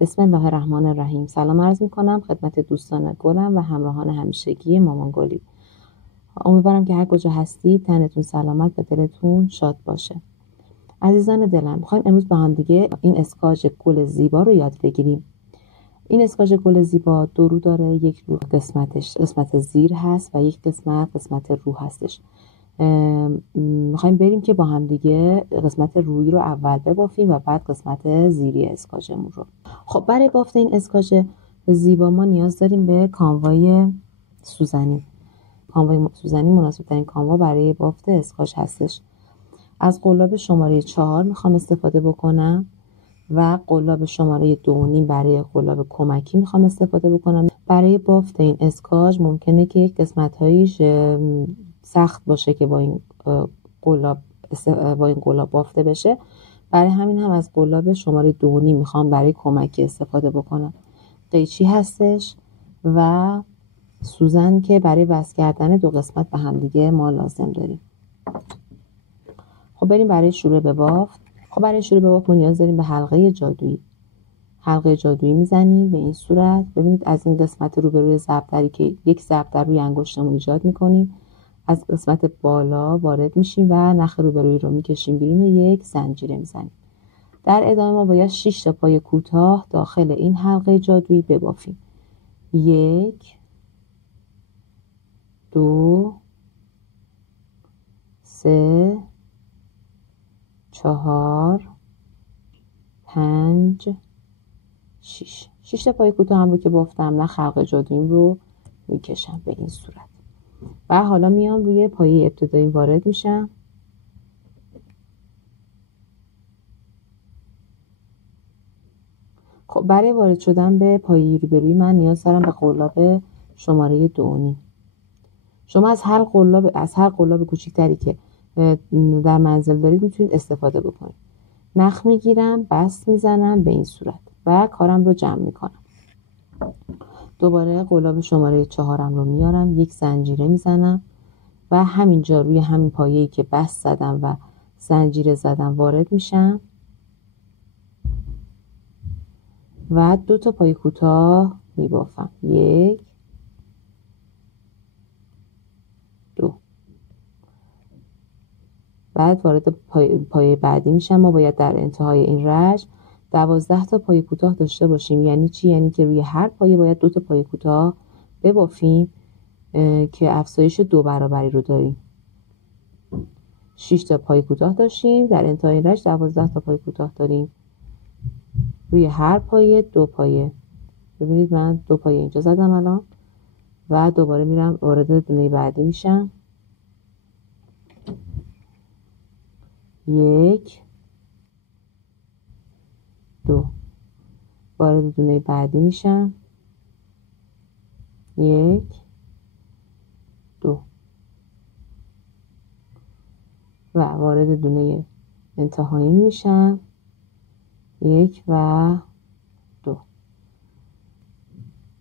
بسم الله الرحمن الرحیم. سلام عرض میکنم خدمت دوستان گلم و همراهان همیشگی مامان گلی. امیدوارم که هر کجا هستید تنتون سلامت و دلتون شاد باشه. عزیزان دلم، میخوایم امروز با هم دیگه این اسکاژ گل زیبا رو یاد بگیریم. این اسکاژ گل زیبا دو رو داره، یک رو قسمت زیر هست و یک قسمت رو هستش. میخوایم بریم که با هم دیگه قسمت روی رو اول ببافیم و بعد قسمت زیری اسکاژمون رو. خب برای بافت این اسکاژ زیبا ما نیاز داریم به کانوای سوزنی. کانوای سوزنی مناسب ترین کانوا برای بافت اسکاژ هستش. از قلاب شماره 4 میخوام استفاده بکنم و قلاب شماره 2.5 برای قلاب کمکی میخوام استفاده بکنم. برای بافت این اسکاژ ممکنه که قسمت‌هایش سخت باشه که با این قلاب بافته بشه. برای همین هم از قلاب شماره 2.5 میخوام برای کمکی استفاده بکنم. قیچی هستش و سوزن که برای وصل کردن دو قسمت به هم دیگه ما لازم داریم. خب بریم برای شروع به بافت. ما نیاز داریم به حلقه جادویی. حلقه جادویی میزنیم به این صورت. ببینید از این قسمت روبروی ضربدری که یک ضرب روی انگشتمون ایجاد میکنیم، از قسمت بالا وارد میشیم و نخ روبرویی رو میکشیم بیرون و یک زنجیره میزنیم. در ادامه ما باید 6 تا پای کوتاه داخل این حلقه جادویی ببافیم. 1 2 3 4 5 6 تا پای کوتاه هم رو که بافتم نخ حلقه جادوییم رو میکشم به این صورت و حالا میام روی پایه ابتدایی وارد میشم. خب برای وارد شدن به پایه روبروی من نیاز دارم به قلاب شماره 2.5. شما از هر قلاب کوچکتری که در منزل دارید میتونید استفاده بکنید. نخ میگیرم، بست میزنم به این صورت و کارم رو جمع میکنم. دوباره قلاب شماره 4 رو میارم، یک زنجیره میزنم و همینجا روی همین پایه‌ای که بست زدم و زنجیره زدم وارد میشم و 2 تا پای کوتاه میبافم. 1 2. بعد وارد پایه بعدی میشم. ما باید در انتهای این رشت 12 تا پای کوتاه داشته باشیم. یعنی چی؟ یعنی که روی هر پایه باید 2 تا پای کوتاه ببافیم که افزایش 2 برابری رو داریم. 6 تا پای کوتاه داشتیم، در انتهای رشت 12 تا پای کوتاه داریم. روی هر پایه 2 پایه. ببینید من 2 پایه اینجا زدم الان و دوباره میرم وارد دونه بعدی میشم. 1 2. وارد دونه بعدی میشم. 1 2 و وارد دونه انتهایی میشم. 1 و 2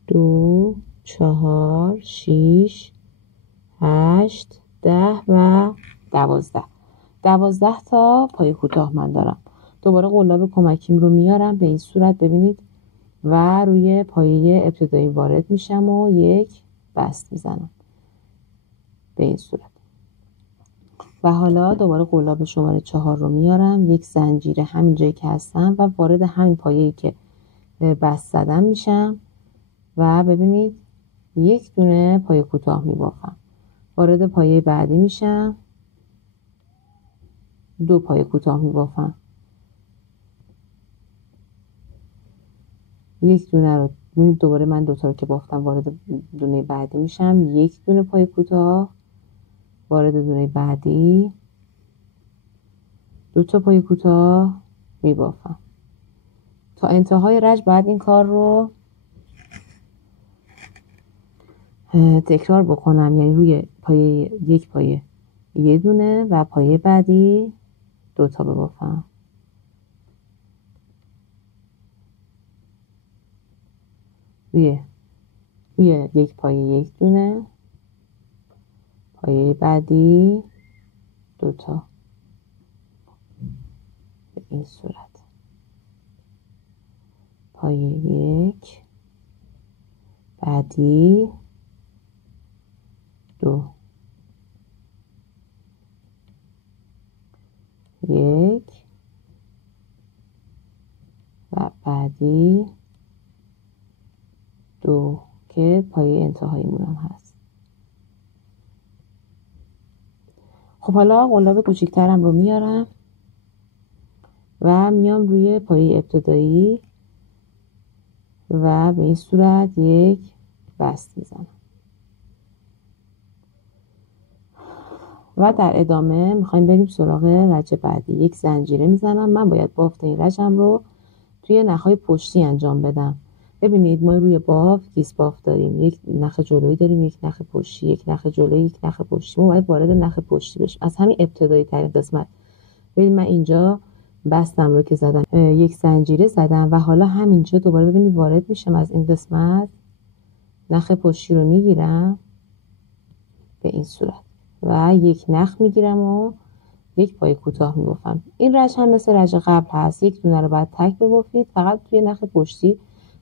2 4 6 8 10 و 12 تا پای کوتاه من دارم. دوباره قلاب کمکیم رو میارم به این صورت. ببینید و روی پایه ابتدایی وارد میشم و یک بست میزنم به این صورت و حالا دوباره قلاب شماره 4 رو میارم، یک زنجیره همین جایی که هستم و وارد همین پایه‌ای که بست زدم میشم و ببینید یک دونه پای کوتاه میبافم. وارد پایه بعدی میشم، 2 پای کوتاه میبافم. یک دونه رو دوباره من 2 تا رو که بافتم وارد دونه بعدی میشم، یک دونه پای کوتاه وارد دونه بعدی، 2 تا پای کوتاه میبافم. تا انتهای رشت بعد این کار رو تکرار بکنم، یعنی روی پایه یک پایه یه دونه و پایه بعدی 2 تا ببافم. روی یک پایه یک دونه، پایه بعدی 2 تا به این صورت. پایه 1 بعدی 2 1 و بعدی 2 که پایه انتهاییمون هم هست. خب حالا قلاب کوچیکترم رو میارم و میام روی پایه ابتدایی و به این صورت یک بست میزنم و در ادامه میخوایم بریم سراغ رج بعدی. یک زنجیره میزنم. من باید بافت این رجم رو توی نخهای پشتی انجام بدم. ببینید ما روی بافت کیس بافت داریم، یک نخ جلویی داریم، یک نخ پشتی، یک نخ جلویی، یک نخ پشتی. ما باید وارد نخ پشتی بشیم از همین ابتدایی ترین قسمت. ببینید من اینجا بستم رو که زدم، یک زنجیره زدم و حالا همینجا دوباره ببینید وارد میشم از این قسمت، نخ پشتی رو میگیرم به این صورت و یک نخ میگیرم و یک پای کوتاه میبافم. این رج هم مثل رج قبل هست، یک دونه رو باید تک ببافید، فقط توی نخ پشتی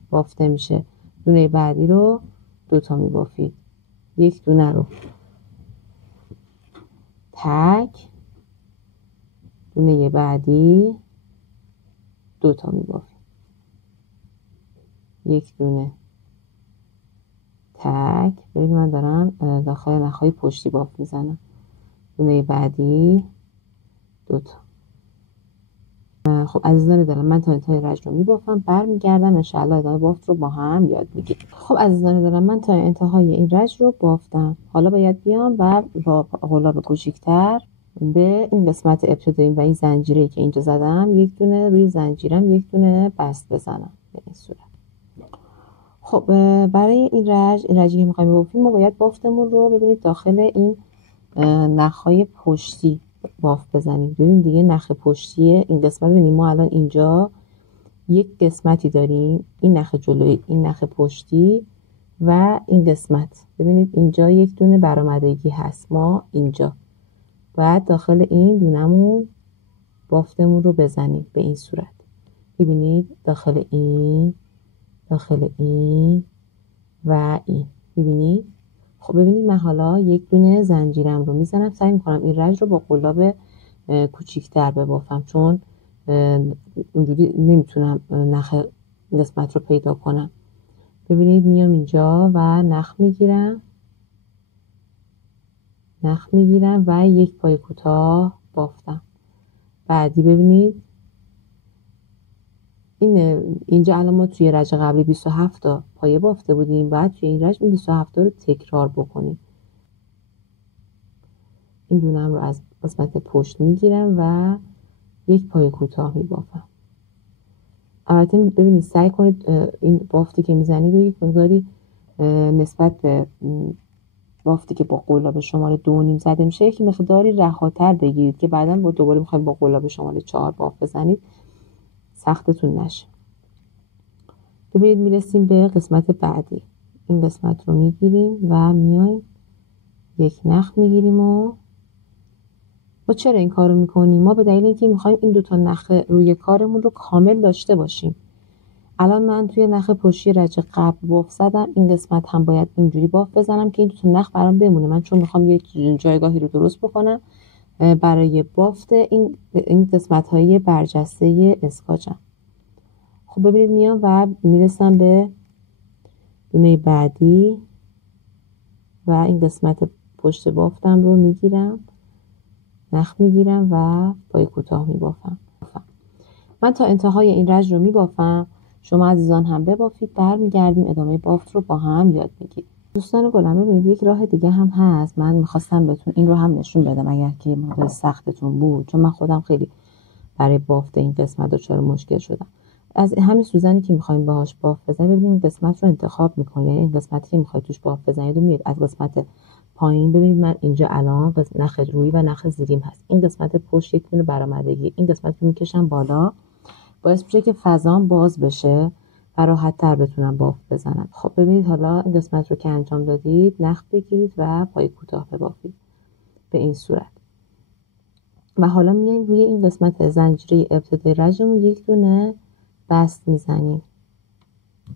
بافته میشه. دونه بعدی رو 2 تا میبافید، یک دونه رو تک، دونه بعدی 2 تا میبافید، یک دونه تک. ببینید من دارم داخل نخهای پشتی بافت میزنم. دونه بعدی 2 تا. خب عزیزان دلم من تا انتهای رج رو میبافم، برمیگردم انشاءالله ادامه بافت رو با هم یاد میگیریم. خب عزیزان دلم من تا انتهای این رج رو بافتم. حالا باید بیام و با قلاب کوچیک‌تر به این قسمت ابتدایی و این زنجیری که اینجا زدم یک دونه روی زنجیرم یک دونه بست بزنم به این صورت. خب برای این رجی که میخوایم ببافیم ما باید بافتمون رو ببینید داخل این نخهای پشتی بافت بزنیم. ببین دیگه نخ پشتیه این قسمت. ببینیم ما الان اینجا یک قسمتی داریم، این نخ جلویی، این نخ پشتی و این قسمت. ببینید اینجا یک دونه برآمدگی هست، ما اینجا بعد داخل این دونمون بافتمون رو بزنیم به این صورت. ببینید داخل این و این، ببینید. خب ببینید من حالا یک دونه زنجیرم رو میزنم، سعی میکنم این رج رو با قلاب کوچیک‌تر ببافم چون اونجوری نمیتونم نخ قسمت رو پیدا کنم. ببینید میام اینجا و نخ میگیرم و یک پای کوتاه بافتم. بعدی ببینید اینجا الان ما توی رج قبلی 27 تا پایه بافته بودیم، بعد توی این رج این 27 تا رو تکرار بکنیم. این دونم رو از قسمت پشت میگیرم و یک پای کوتاه میبافم. البته ببینید سعی کنید این بافتی که میزنید رو یک مقداری نسبت به بافتی که با قلاب شماره 2.5 زده میشه یک مقداری رهاتر بگیرید که بعدا با دوباره میخوایم با قلاب شماره 4 بافت بزنید سختتون نشه. ببینید میرسیم به قسمت بعدی. این قسمت رو میگیریم و میایم یک نخ میگیریم و ما چرا این کارو میکنیم؟ ما به دلیل اینکه میخوایم این 2 تا نخ روی کارمون رو کامل داشته باشیم. الان من توی نخ پشتی رج قبل بافت زدم، این قسمت هم باید اینجوری بافت بزنم که این 2 تا نخ برام بمونه. من چون میخوام یک جایگاهی رو درست بکنم برای بافت این قسمت های برجسته اسکاچم. خب ببینید میام و میرسم به دونه بعدی و این قسمت پشت بافتم رو میگیرم، نخ میگیرم و پای کوتاه میبافم. من تا انتهای این رج رو میبافم، شما عزیزان هم ببافید. برمیگردیم ادامه بافت رو با هم یاد میگیریم. دوستان گلم ببینید یک راه دیگه هم هست، من میخواستم بهتون این رو هم نشون بدم اگر که مورد سختتون بود، چون من خودم خیلی برای بافت این قسمت دچار مشکل شدم. از همین سوزنی که میخوایم باهاش بافت بزنید ببینید قسمت رو انتخاب میکنید، یعنی این قسمتی که میخواید توش بافت بزنید و میاد از قسمت پایین. ببینید من اینجا الان نخ روی و نخ زیریم هست، این قسمت پشت یک دونه برآمدگی، این قسمت رو میکشم بالا باعث میشه که فضام باز بشه و راحت تر بتونم بافت بزنم. خب ببینید حالا این قسمت رو که انجام دادید نخ بگیرید و پای کوتاه ببافید به این صورت و حالا میایم روی این قسمت زنجیره ابتدای رجمون یک دونه بست میزنیم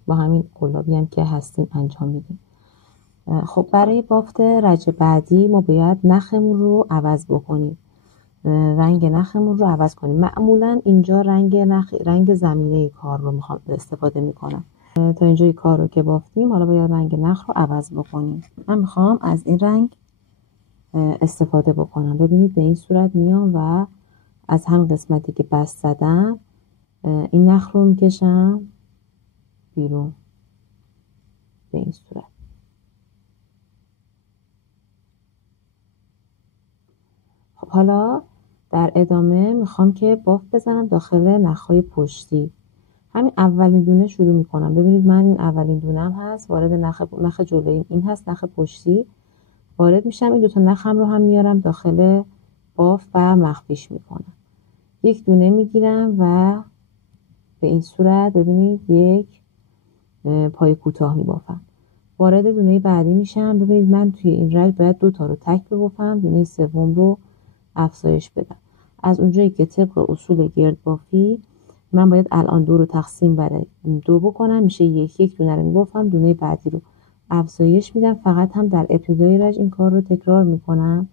با همین قلابی هم که هستیم انجام میدیم. خب برای بافت رج بعدی ما باید نخمون رو عوض بکنیم، رنگ نخمون رو عوض کنیم. معمولا اینجا رنگ زمینه کار رو میخوام استفاده میکنم. تا اینجای کار رو که بافتیم حالا باید رنگ نخ رو عوض بکنیم. من میخوام از این رنگ استفاده بکنم. ببینید به این صورت میام و از هم قسمتی که بست زدم این نخ رو میکشم بیرون به این صورت. خب حالا در ادامه میخوام که بافت بزنم داخل نخهای پشتی. همین اولین دونه شروع میکنم. ببینید من این اولین دونم هست، وارد نخ جلویی این هست، نخ پشتی وارد میشم. این دوتا نخم رو هم میارم داخل بافت و مخفیش میکنم. یک دونه میگیرم و به این صورت ببینید یک پای کوتاه میبافم. وارد دونه بعدی میشم. ببینید من توی این رنگ باید دوتا رو تک ببافم، دونه سوم رو افزایش بدم. از اونجایی که طبق اصول گردبافی من باید الان 2 رو تقسیم بر 2 بکنم، میشه یک دونه رو میبافم، دونه بعدی رو افزایش میدم. فقط هم در ابتدای رج این کار رو تکرار میکنم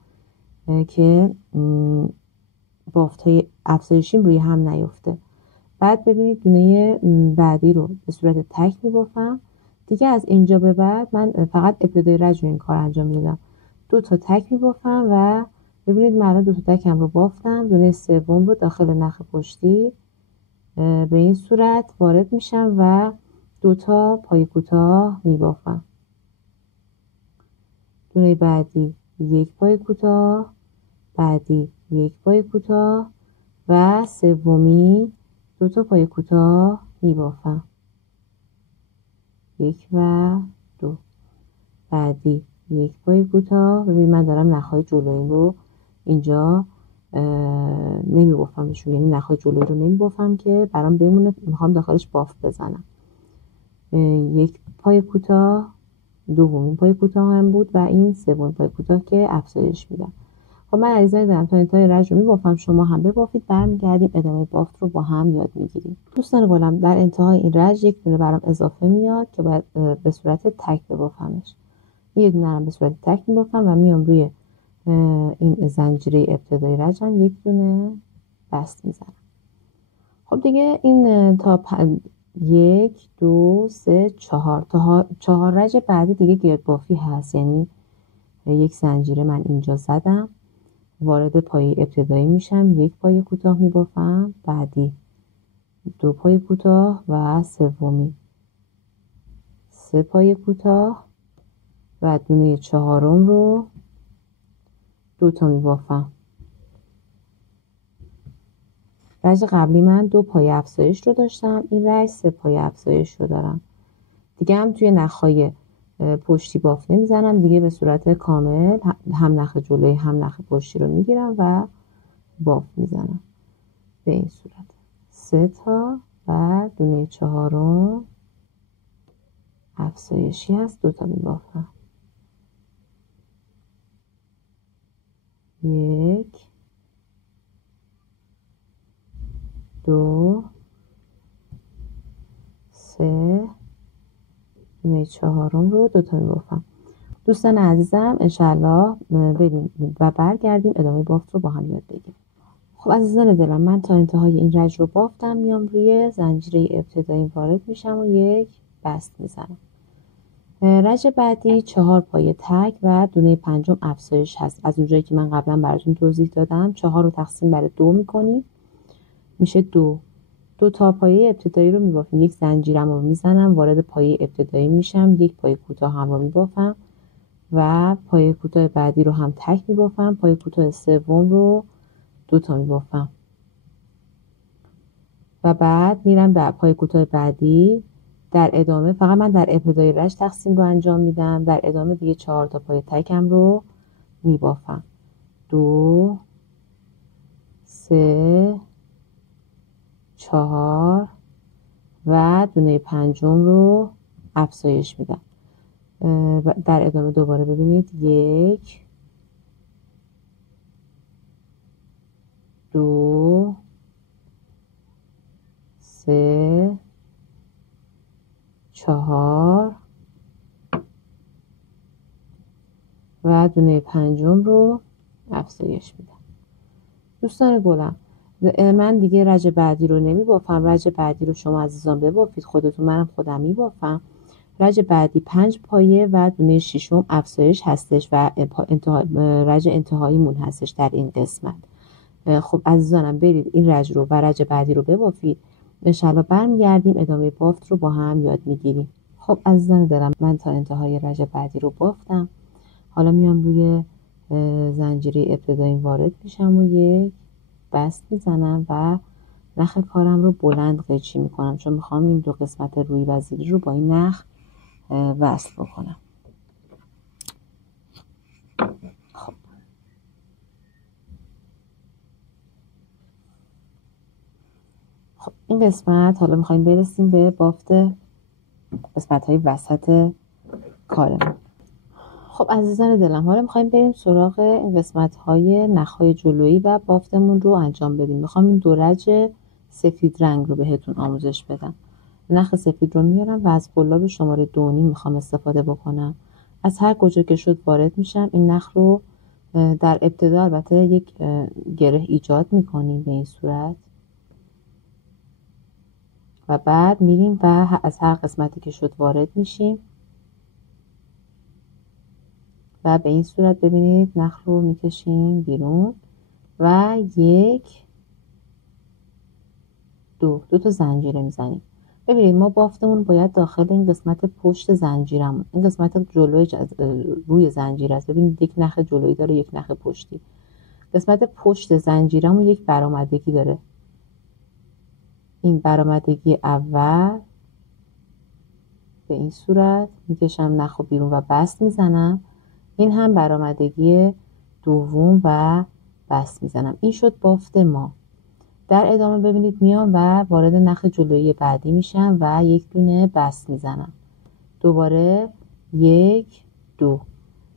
که بافت‌های افزایشیم روی هم نیفته. بعد ببینید دونه بعدی رو به صورت تک میبافم. دیگه از اینجا به بعد من فقط ابتدای رج رو این کار انجام میدم. 2 تا تک میبافم و ببینید من 2 تا تکم رو بافتم، دونه سوم رو داخل نخ پشتی به این صورت وارد میشم و 2 تا پای کوتاه میبافم. دونه بعدی یک پای کوتاه، بعدی یک پای کوتاه و سومی 2 تا پای کوتاه میبافم. 1 و 2. بعدی یک پای کوتاه. ببینید من دارم نخهای جلویی رو اینجا نمیبافمشون، یعنی نخهای جلویی رو نمیبافم که برام بمونه، میخوام داخلش بافت بزنم. یک پای کوتاه، دومین پای کوتاه هم بود و این سومین پای کوتاه که افزایش میدم. خب من عزیزان دارم تا انتهای رج رو میبافم، شما هم ببافید. برمیگردیم ادامه بافت رو با هم یاد میگیریم. دوستان گلم در انتهای این رج یک دونه برام اضافه میاد که باید به صورت تک ببافمش. یه دونه هم به صورت تک میبافم و میام روی این زنجیره ابتدایی رجم یک دونه بست میزنم. خب دیگه این تا 1 2 3 4 رج بعدی دیگه گردبافی هست، یعنی یک زنجیره من اینجا زدم، وارد پای ابتدایی میشم، یک پای کوتاه میبافم، بعدی 2 پای کوتاه و سومی 3 پای کوتاه و دونه چهارم رو 2 تا میبافم. رج قبلی من 2 پای افزایش رو داشتم، این رج 3 پای افزایش رو دارم. دیگه هم توی نخهای پشتی بافت نمیزنم دیگه، به صورت کامل هم نخ جلوی هم نخ پشتی رو میگیرم و بافت میزنم به این صورت. 3 تا و دونه چهارم افزایشی هست، 2 تا میبافم. 1 2 3 دونه چهارم رو 2 تا میبافم. دوستان عزیزم انشالله بریم و برگردیم ادامه بافت رو با هم یاد بگیریم. خب عزیزان دلم من تا انتهای این رج رو بافتم، میام روی زنجیره ابتدایی وارد میشم و یک بست میزنم. رج بعدی 4 پای تک و دونه پنجم افزایش هست. از اونجایی که من قبلا براتون توضیح دادم 4 رو تقسیم بر 2 میکنیم، میشه 2 تا پایه ابتدایی رو میبافیم. یک زنجیرم رو میزنم، وارد پایه ابتدایی میشم، یک پای کوتاه هم رو میبافم و پای کوتاه بعدی رو هم تک میبافم، پای کوتاه سوم رو 2 تا میبافم و بعد میرم در پای کوتاه بعدی. در ادامه فقط من در ابتدای رج تقسیم رو انجام میدم، در ادامه دیگه 4 تا پای تکم رو میبافم. 2 3 4 و دونه پنجم رو افزایش میدم. در ادامه دوباره ببینید 1 2 3 4 و دونه پنجم رو افزایش میدم. دوستان گلم، من دیگه رج بعدی رو نمی بافم. رج بعدی رو شما عزیزان ببافید خودتون، منم خودم می بافم. رج بعدی 5 پایه و دونه ششم افزایش هستش و رج انتهاییمون هستش در این قسمت. خب عزیزانم برید این رج رو و رج بعدی رو ببافید. انشالله برمیگردیم ادامه بافت رو با هم یاد میگیریم. خب عزیزان دلم، من تا انتهای رج بعدی رو بافتم. حالا میام روی زنجیره ابتدایی وارد میشم و یک بست میزنم و نخ کارم رو بلند قیچی میکنم، چون میخوام این دو قسمت روی و زیری رو با این نخ وصل بکنم. خب این قسمت حالا میخوایم برسیم به بافت قسمت های وسط کارمون. خب عزیزان دلم، حالا میخوایم بریم سراغ این قسمت های نخ های جلویی و بافتمون رو انجام بدیم. میخوام این دو رج سفید رنگ رو بهتون آموزش بدم. نخ سفید رو میارم و از قلاب شماره 2.5 میخوام استفاده بکنم. از هر کجا که شد وارد میشم. این نخ رو در ابتدا البته یک گره ایجاد میکنیم به این صورت و بعد میریم و از هر قسمتی که شد وارد میشیم و به این صورت ببینید نخ رو میکشیم بیرون و یک دو تا زنجیره میزنیم. ببینید ما بافتمون باید داخل این قسمت پشت زنجیرمون، این قسمت جلوی روی زنجیر است. ببینید یک نخ جلویی داره، یک نخ پشتی. قسمت پشت زنجیرمون یک برآمدگی داره. این برآمدگی اول به این صورت میکشم نخ رو بیرون و بست میزنم. این هم برآمدگی دوم و بست میزنم. این شد بافت ما. در ادامه ببینید میام و وارد نخ جلویی بعدی میشم و یک دونه بست میزنم. دوباره یک دو.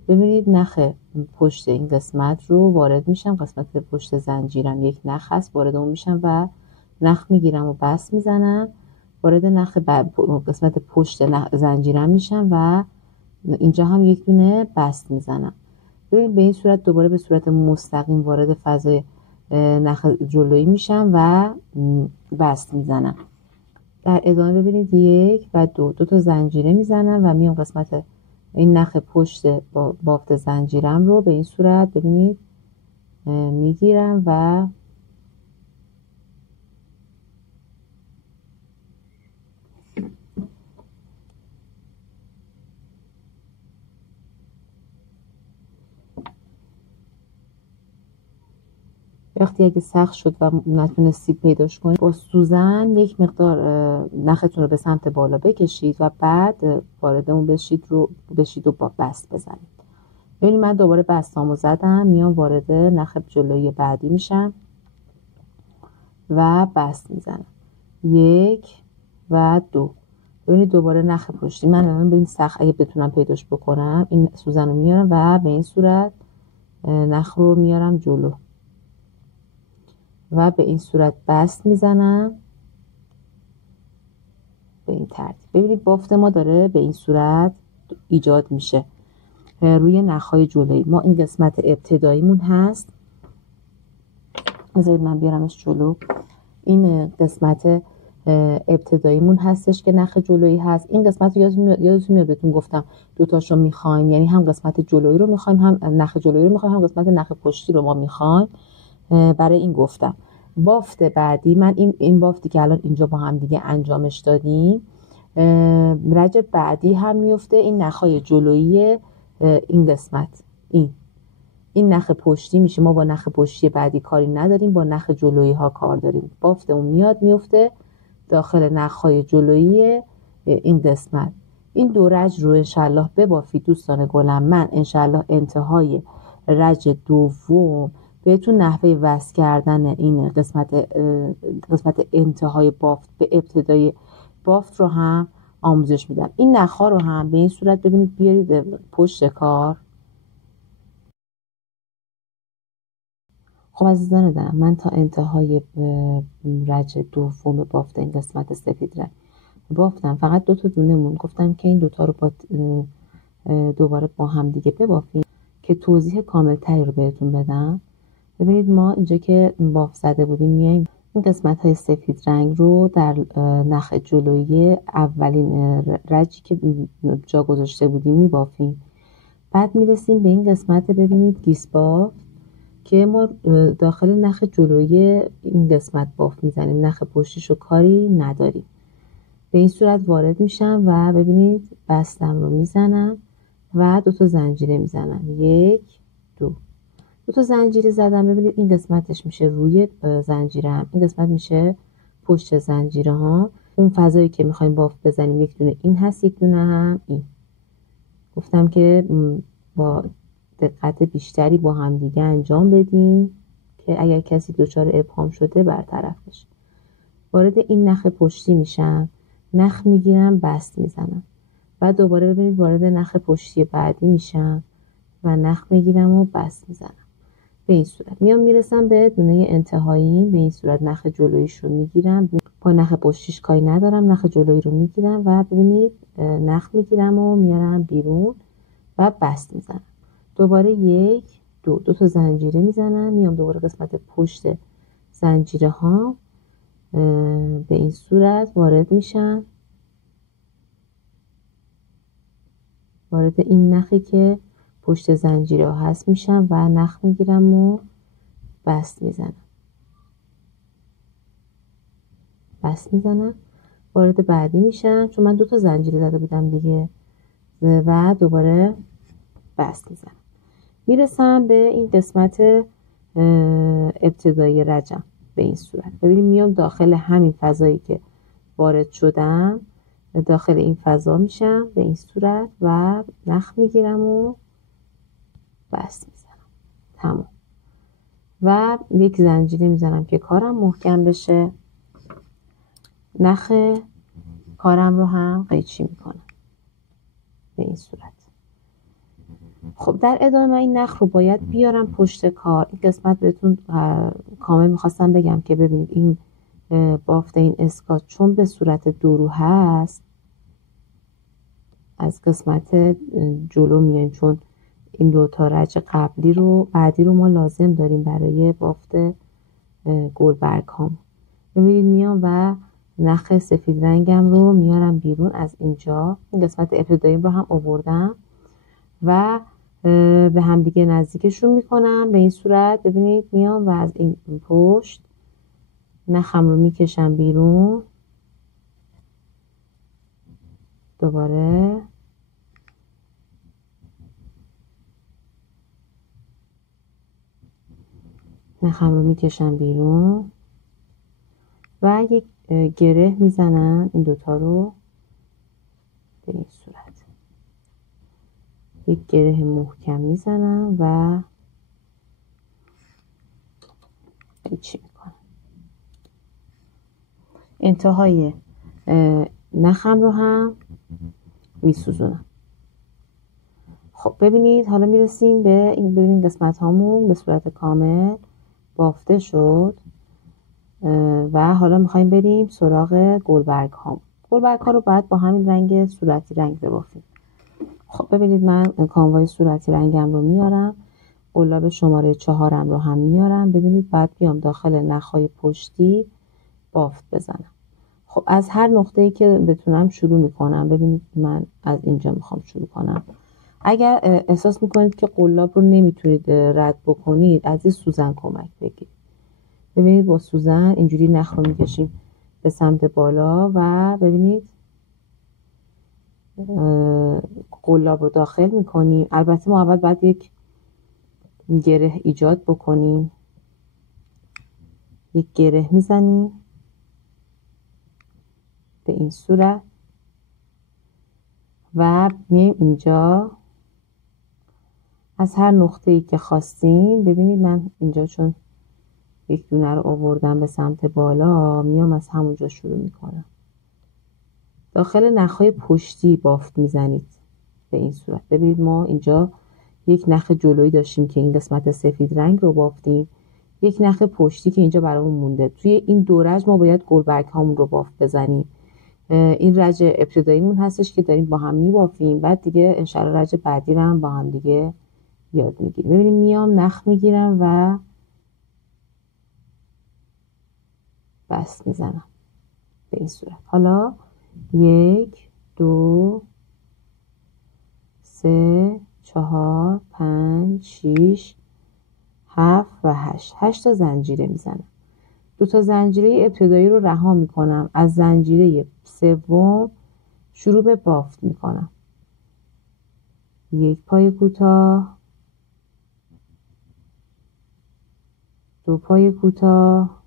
ببینید نخ پشت این قسمت رو وارد میشم. قسمت پشت زنجیرم یک نخ هست، وارد اون میشم و نخ میگیرم و بست میزنم. وارد نخ قسمت پشت زنجیرم میشم و اینجا هم یک دونه بست میزنم. ببینید به این صورت دوباره به صورت مستقیم وارد فضای نخ جلویی میشم و بست میزنم. در ادامه ببینید یک و دو تا زنجیره میزنم و میام قسمت این نخ پشت بافت زنجیرم رو به این صورت ببینید میگیرم و وقتی اگه سخت شد و نتونستید پیداش کنید با سوزن یک مقدار نختون رو به سمت بالا بکشید و بعد وارد اون بشید و با بست بزنید. ببینید من دوباره بستامو زدم، میام وارد نخ جلویی بعدی میشم و بست میزنم. یک و دو. ببینید دوباره نخ پشتی من الان ببینید سخت اگه بتونم پیداش بکنم این سوزن رو میارم و به این صورت نخ رو میارم جلو و به این صورت بست میزنم به این ترتیب. ببینید بافت ما داره به این صورت ایجاد میشه روی نخهای جلویی ما. این قسمت ابتداییمون هست. بذارید من بیارمش جلو. این قسمت ابتداییمون هستش که نخ جلویی هست. این قسمت یادتون میاد بهتون گفتم دوتاشو میخوایم، یعنی هم قسمت جلویی رو میخوایم، هم نخ جلویی رو میخوایم، هم قسمت نخ پشتی رو ما میخوایم. برای این گفتم بافت بعدی من این بافتی که الان اینجا با هم دیگه انجامش دادیم رج بعدی هم میفته این نخهای جلویی این قسمت این نخ پشتی میشه. ما با نخ پشتی بعدی کاری نداریم، با نخ جلویی ها کار داریم. بافت اون میاد میفته داخل نخهای جلویی این قسمت. این دو رج رو انشالله ببافید دوستان گلم. من انشالله انتهای رج دوم بهتون نحوه وصل کردن این قسمت انتهای بافت به ابتدای بافت رو هم آموزش میدم. این نخها رو هم به این صورت ببینید بیارید پشت کار. خب عزیزان دلم، من تا انتهای رج دوم بافت این قسمت سفید رنگ بافتم، فقط 2 تا دونه مون. گفتم که این دوتا رو دوباره با هم دیگه ببافیم که توضیح کاملتری رو بهتون بدم. ببینید ما اینجا که بافت زده بودیم میایم این قسمت های سفید رنگ رو در نخ جلویی اولین رجی که جا گذاشته بودیم میبافیم. بعد میرسیم به این قسمت، ببینید گیس بافت که ما داخل نخ جلویی این قسمت بافت میزنیم، نخ پشتیشو کاری نداریم. به این صورت وارد میشم و ببینید بستم رو میزنم و 2 تا زنجیره میزنم. 1 2 2 تا زنجیره زدم. ببینید این قسمتش میشه روی زنجیره هم، این قسمت میشه پشت زنجیره ها. اون فضایی که میخوایم بافت بزنیم یک دونه این هست، یک دونه هم این. گفتم که با دقت بیشتری با هم دیگه انجام بدیم که اگر کسی دچار ابهام شده برطرف بشه. وارد این نخ پشتی میشم، نخ میگیرم، بست میزنم. بعد دوباره ببینید وارد نخ پشتی بعدی میشم و نخ میگیرم و بست میزنم. به این صورت میام میرسم به دونه انتهایی. به این صورت نخ جلویش رو میگیرم، با نخ پشتیش کاری ندارم، نخ جلویی رو میگیرم و ببینید نخ میگیرم و میارم بیرون و بست میزنم. دوباره 1 2 2 تا زنجیره میزنم، میام دوباره قسمت پشت زنجیره ها به این صورت وارد میشم، وارد این نخی که پشت زنجیره ها هست میشم و نخ میگیرم و بست میزنم. بست میزنم، وارد بعدی میشم چون من 2 تا زنجیره زده بودم دیگه و دوباره بست میزنم. میرسم به این قسمت ابتدایی رجم. به این صورت ببینید میام داخل همین فضایی که وارد شدم، داخل این فضا میشم به این صورت و نخ میگیرم و بست میزنم. تمام. و یک زنجیره میزنم که کارم محکم بشه. نخ کارم رو هم قیچی میکنم به این صورت. خب در ادامه من این نخ رو باید بیارم پشت کار. این قسمت بهتون کامل میخواستم بگم که ببینید این بافت این اسکات چون به صورت دورو هست، از قسمت جلو میایم چون این 2 تا رج قبلی رو بعدی رو ما لازم داریم برای بافت گلبرگ هام. ببینید میام و نخ سفید رنگم رو میارم بیرون از اینجا. این قسمت ابتدایی رو هم آوردم و به هم دیگه نزدیکشون میکنم به این صورت. ببینید میام و از این پشت نخم رو میکشم بیرون، دوباره نخم رو میکشم بیرون و یک گره میزنم این 2 تا رو به این صورت. یک گره محکم میزنم و قیچی میکنم. انتهای نخم رو هم میسوزونم. خب ببینید حالا میرسیم به این. ببینید قسمت هامون به صورت کامل بافته شد و حالا میخوایم بریم سراغ گلبرگ هام. گلبرگ ها رو باید با همین رنگ صورتی رنگ ببافیم. خب ببینید من کانوای صورتی رنگم رو میارم، قلاب شماره 4 رو هم میارم. ببینید بعد بیام داخل نخهای پشتی بافت بزنم. خب از هر نقطه‌ای که بتونم شروع میکنم. ببینید من از اینجا میخوام شروع کنم. اگر احساس میکنید که قلاب رو نمیتونید رد بکنید، از این سوزن کمک بگیرید. ببینید با سوزن اینجوری نخ رو میکشیم به سمت بالا و ببینید قلاب رو داخل میکنیم. البته ما اول باید یک گره ایجاد بکنیم. یک گره میزنیم به این صورت و میایم اینجا از هر نقطه‌ای که خواستیم. ببینید من اینجا چون یک دونه رو آوردم به سمت بالا، میام از همونجا شروع میکنم. داخل نخهای پشتی بافت میزنید به این صورت. ببینید ما اینجا یک نخ جلویی داشتیم که این قسمت سفید رنگ رو بافتیم، یک نخ پشتی که اینجا برامون مونده. توی این دورج ما باید گلبرگ هامون رو بافت بزنیم. این رج ابتداییمون هستش که داریم با هم میبافیم. بعد دیگه انشالله رج بعدی رو هم با هم دیگه یاد میگیریم. ببینید میام نخ میگیرم و بست میزنم به این صورت. حالا 1 2 3 4 5 6 7 و 8 تا زنجیره میزنم. 2 تا زنجیره ابتدایی رو رها میکنم. از زنجیره سوم شروع به بافت میکنم. 1 پای کوتاه، 2 پای کوتاه،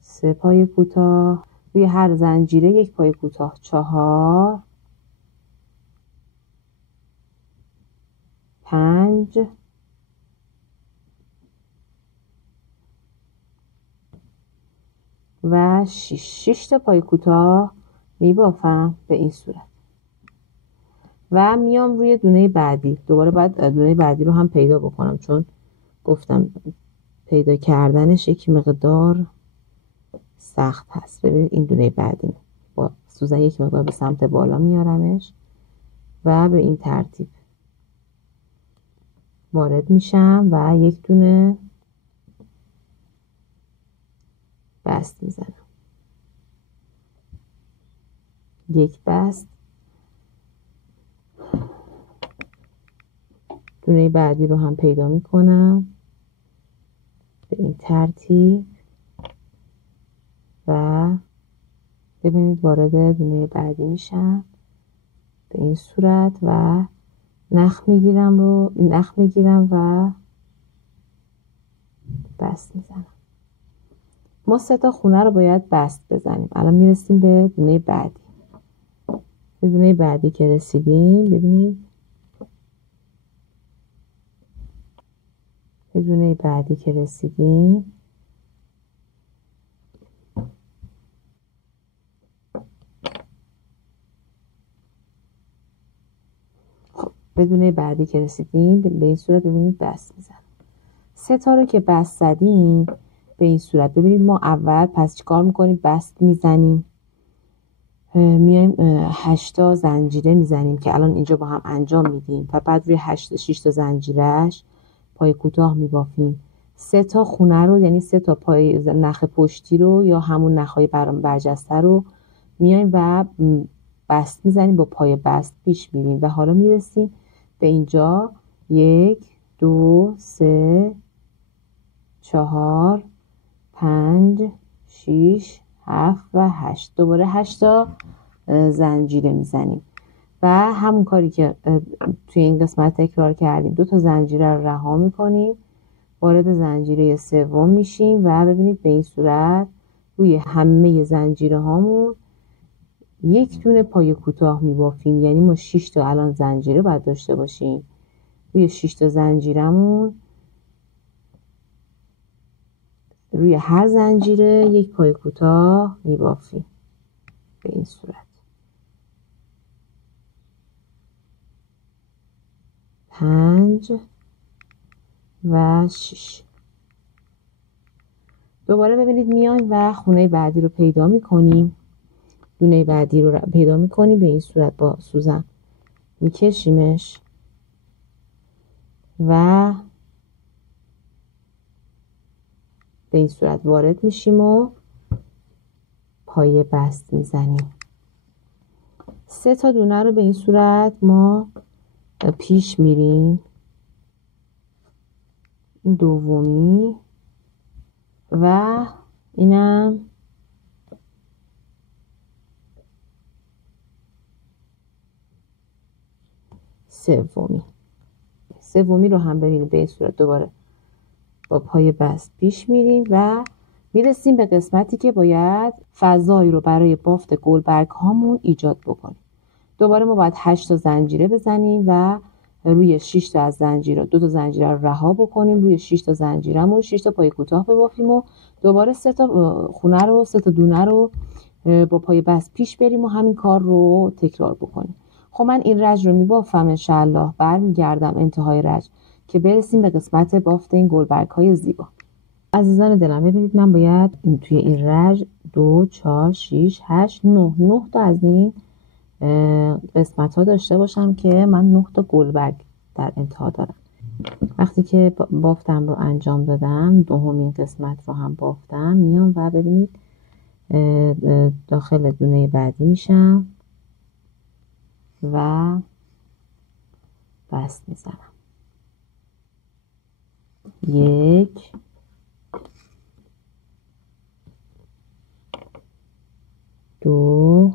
3 پای کوتاه، روی هر زنجیره 1 پای کوتاه، 4 5 و 6 تا پای کوتاه میبافم به این صورت و میام روی دونه بعدی. دوباره باید دونه بعدی رو هم پیدا بکنم، چون گفتم پیدا کردنش یک مقدار سخت هست. ببینید این دونه بعدی با سوزن یک مقدار به سمت بالا میارمش و به این ترتیب وارد میشم و یک دونه بست میزنم. 1 بست، دونه بعدی رو هم پیدا میکنم به این ترتیب و ببینید وارد دونه بعدی میشم به این صورت و نخ میگیرم و بست میزنم. ما 3 تا خونه رو باید بست بزنیم. الان میرسیم به دونه بعدی. به دونه بعدی که رسیدیم، ببینید به دونه بعدی که رسیدیم به دونه بعدی که رسیدیم به این صورت ببینید بست میزنم. 3 تا رو که بست زدیم به این صورت، ببینید ما اول پس چیکار میکنیم؟ بست میزنیم، میایم 8 تا زنجیره میزنیم که الان اینجا با هم انجام میدیم و بعد روی 6 تا زنجیرهش پای کوتاه میبافیم. 3 تا خونه رو، یعنی 3 تا پای نخ پشتی رو یا همون نخهای برجسته رو میایم و بست میزنیم، با پای بست پیش میریم و حالا میرسیم به اینجا 1 2 3 4 5 6 7 و 8. دوباره 8 تا زنجیره میزنیم و همون کاری که توی این قسمت تکرار کردیم. 2 تا زنجیره رو رها میکنیم، وارد زنجیره سوم میشیم و ببینید به این صورت روی همه زنجیره هامون یک دونه پای کوتاه میبافیم. یعنی ما 6 تا الان زنجیره باید داشته باشیم. روی 6 تا زنجیرمون روی هر زنجیره 1 پای کوتاه میبافیم به این صورت. 5 و 6. دوباره ببینید میایم و خونه بعدی رو پیدا میکنیم. دونه بعدی رو پیدا میکنیم به این صورت، با سوزن میکشیمش و به این صورت وارد میشیم و پای بست میزنیم. 3 تا دونه رو به این صورت ما پیش میریم. این دومی و اینم سومی رو هم ببینید به این صورت دوباره با پای بست پیش میریم و میرسیم به قسمتی که باید فضایی رو برای بافت گلبرگ هامون ایجاد بکنیم. دوباره ما باید 8 تا زنجیره بزنیم و روی 6 تا از زنجیره 2 تا زنجیره رو رها بکنیم. روی 6 تا زنجیرمون 6 تا پای کوتاه ببافیم و دوباره 3 تا خونه رو 3 تا دونه رو با پای بست پیش بریم و همین کار رو تکرار بکنیم. خب من این رج رو میبافم ان شاء الله. برمیگردم انتهای رج که برسیم به قسمت بافت این گلبرگ های زیبا. عزیزان دلم، ببینید من باید توی این رج 2 4 6 8 9 تا از این قسمت ها داشته باشم که من 9 تا گلبرگ در انتها دارم. وقتی که بافتم رو انجام دادم، دومین قسمت رو هم بافتم، میام و ببینید داخل دونه بعدی میشم و بست میزنم. 1 2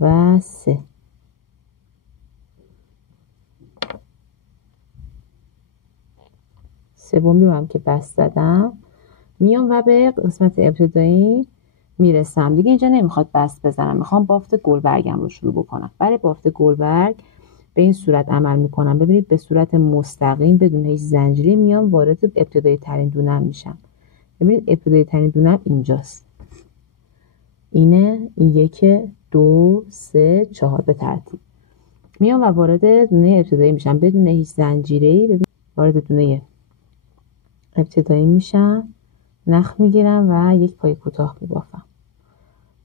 و 3. سومی رو هم که بست زدم، میام و به قسمت ابتدایی میرسم. دیگه اینجا نمیخواد بست بزنم، میخوام بافت گلبرگم رو شروع بکنم. برای بافت گلبرگ به این صورت عمل میکنم. ببینید به صورت مستقیم بدون هیچ زنجیری میام وارد ابتدایی ترین دونم میشم. ببینید ابتدایی ترین دونم اینجاست. اینه، این 1 2 3 4 به ترتیب میام و وارد دونه ابتدایی میشم بدون هیچ زنجیره‌ای. ببینید وارد دونه ابتدایی میشم، نخ میگیرم و یک پای کوتاه میبافم.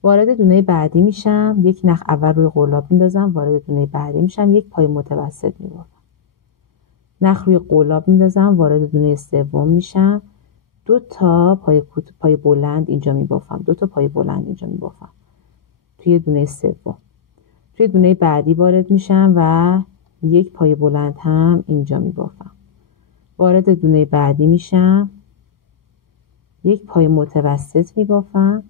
وارد دونه بعدی میشم، یک نخ اول روی قلاب میندازم، وارد دونه بعدی میشم، یک پای متوسط میبافم. نخ روی قلاب میندازم، وارد دونه سوم میشم، 2 تا پای بلند اینجا میبافم، 2 تا پای بلند اینجا میبافم توی دونه سوم. توی دونه بعدی وارد میشم و یک پای بلند هم اینجا میبافم. وارد دونه بعدی میشم، یک پای متوسط میبافم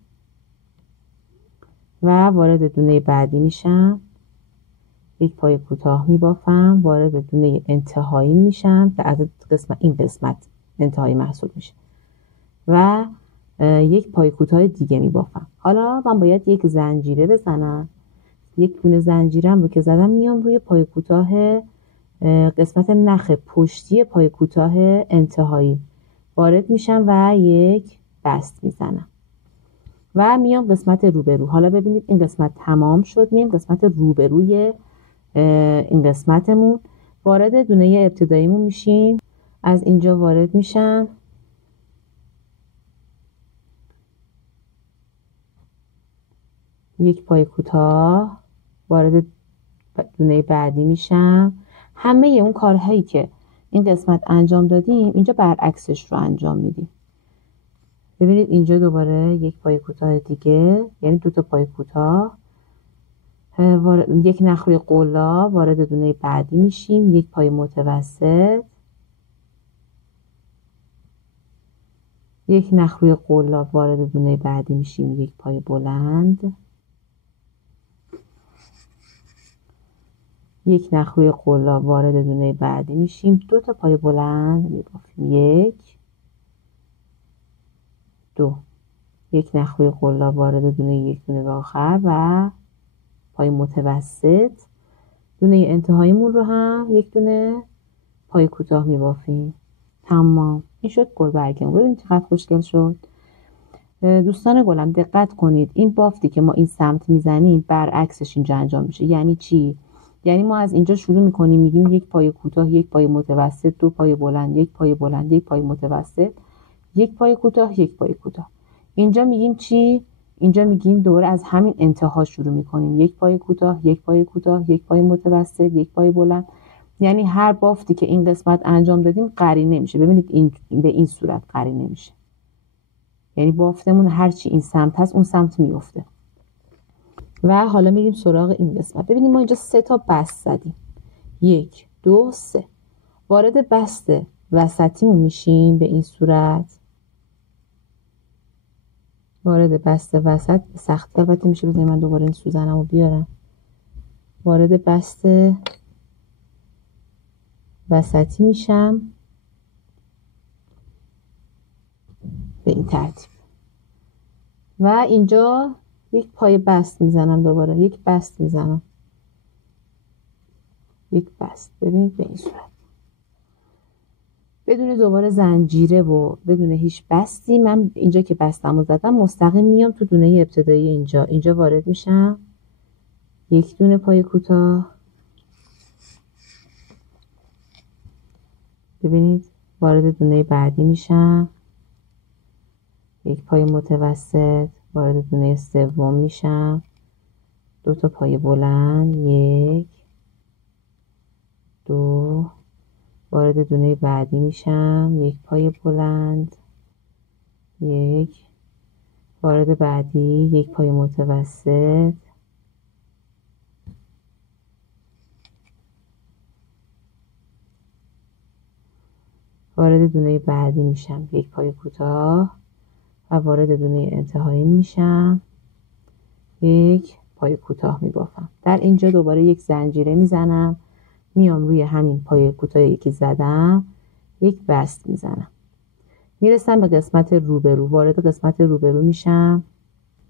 و وارد دونه بعدی میشم، یک پای کوتاه میبافم. وارد دونه انتهایی میشم که از این قسمت انتهایی محسوب میشه و یک پای کوتاه دیگه میبافم. حالا من باید یک زنجیره بزنم. یک دونه زنجیرم رو که زدم میام روی پای کوتاه قسمت نخ پشتی پای کوتاه انتهایی وارد میشم و یک بست میزنم و میام قسمت روبرو. حالا ببینید این قسمت تمام شد، میام قسمت روبروی این قسمتمون. وارد دونه ابتداییمون میشیم، از اینجا وارد میشم، یک پای کوتاه وارد دونه بعدی میشم. همه اون کارهایی که این قسمت انجام دادیم اینجا برعکسش رو انجام میدیم. ببینید اینجا دوباره یک پای کوتاه دیگه، یعنی 2 تا پای کوتاه، یک نخ روی قلاب وارد دونه بعدی میشیم، یک پای متوسط، یک نخ روی قلاب وارد دونه بعدی میشیم، یک پای بلند، یک نخ روی قلاب وارد دونه بعدی میشیم، 2 تا پای بلند میبافیم، 1 2، یک نخ روی قلاب وارد دونه یک دونه آخر و پای متوسط. دونه انتهاییمون رو هم یک دونه پای کوتاه میبافیم. تمام. این شد گلبرگمون. ببینید چقدر خوشگل شد. دوستان گلم دقت کنید، این بافتی که ما این سمت میزنیم برعکسش اینجا انجام میشه. یعنی چی؟ یعنی ما از اینجا شروع میکنیم میگیم یک پای کوتاه، یک پای متوسط، 2 پای بلند، یک پای بلند، یک پای متوسط، یک پای کوتاه، یک پای کوتاه. اینجا میگیم چی؟ اینجا میگیم دوباره از همین انتها شروع میکنیم، یک پای کوتاه، یک پای کوتاه، یک پای متوسط، یک پای بلند. یعنی هر بافتی که این قسمت انجام دادیم قرینه میشه. ببینید این به این صورت قرینه میشه. یعنی بافتمون هر چی این سمت هست اون سمت میفته. و حالا میریم سراغ این قسمت. ببینید ما اینجا 3 تا بست زدیم. 1 2 3. وارد بست وسطیمون میشیم به این صورت. وارد بست وسط به سختی البته میشه. بذارید من دوباره این سوزنمو بیارم. وارد بست وسطی میشم به این ترتیب و اینجا یک پای بست میزنم، دوباره یک بست میزنم، یک بست. ببینید به این صورت بدون دوباره زنجیره و بدون هیچ بستی. من اینجا که بستمو زدم مستقیم میام تو دونه ابتدایی اینجا وارد میشم، یک دونه پای کوتاه. ببینید وارد دونه بعدی میشم، یک پای متوسط، وارد دونه سوم میشم، 2 تا پای بلند، 1 2، وارد دونه بعدی میشم، 1 پای بلند، 1، وارد بعدی، 1 پای متوسط، وارد دونه بعدی میشم، 1 پای کوتاه و وارد دونه انتهایی میشم، 1 پای کوتاه میبافم. در اینجا دوباره یک زنجیره میزنم، میام روی همین پای کوتاهی که زدم 1 بست میزنم، میرسم به قسمت روبرو، وارد قسمت روبرو میشم،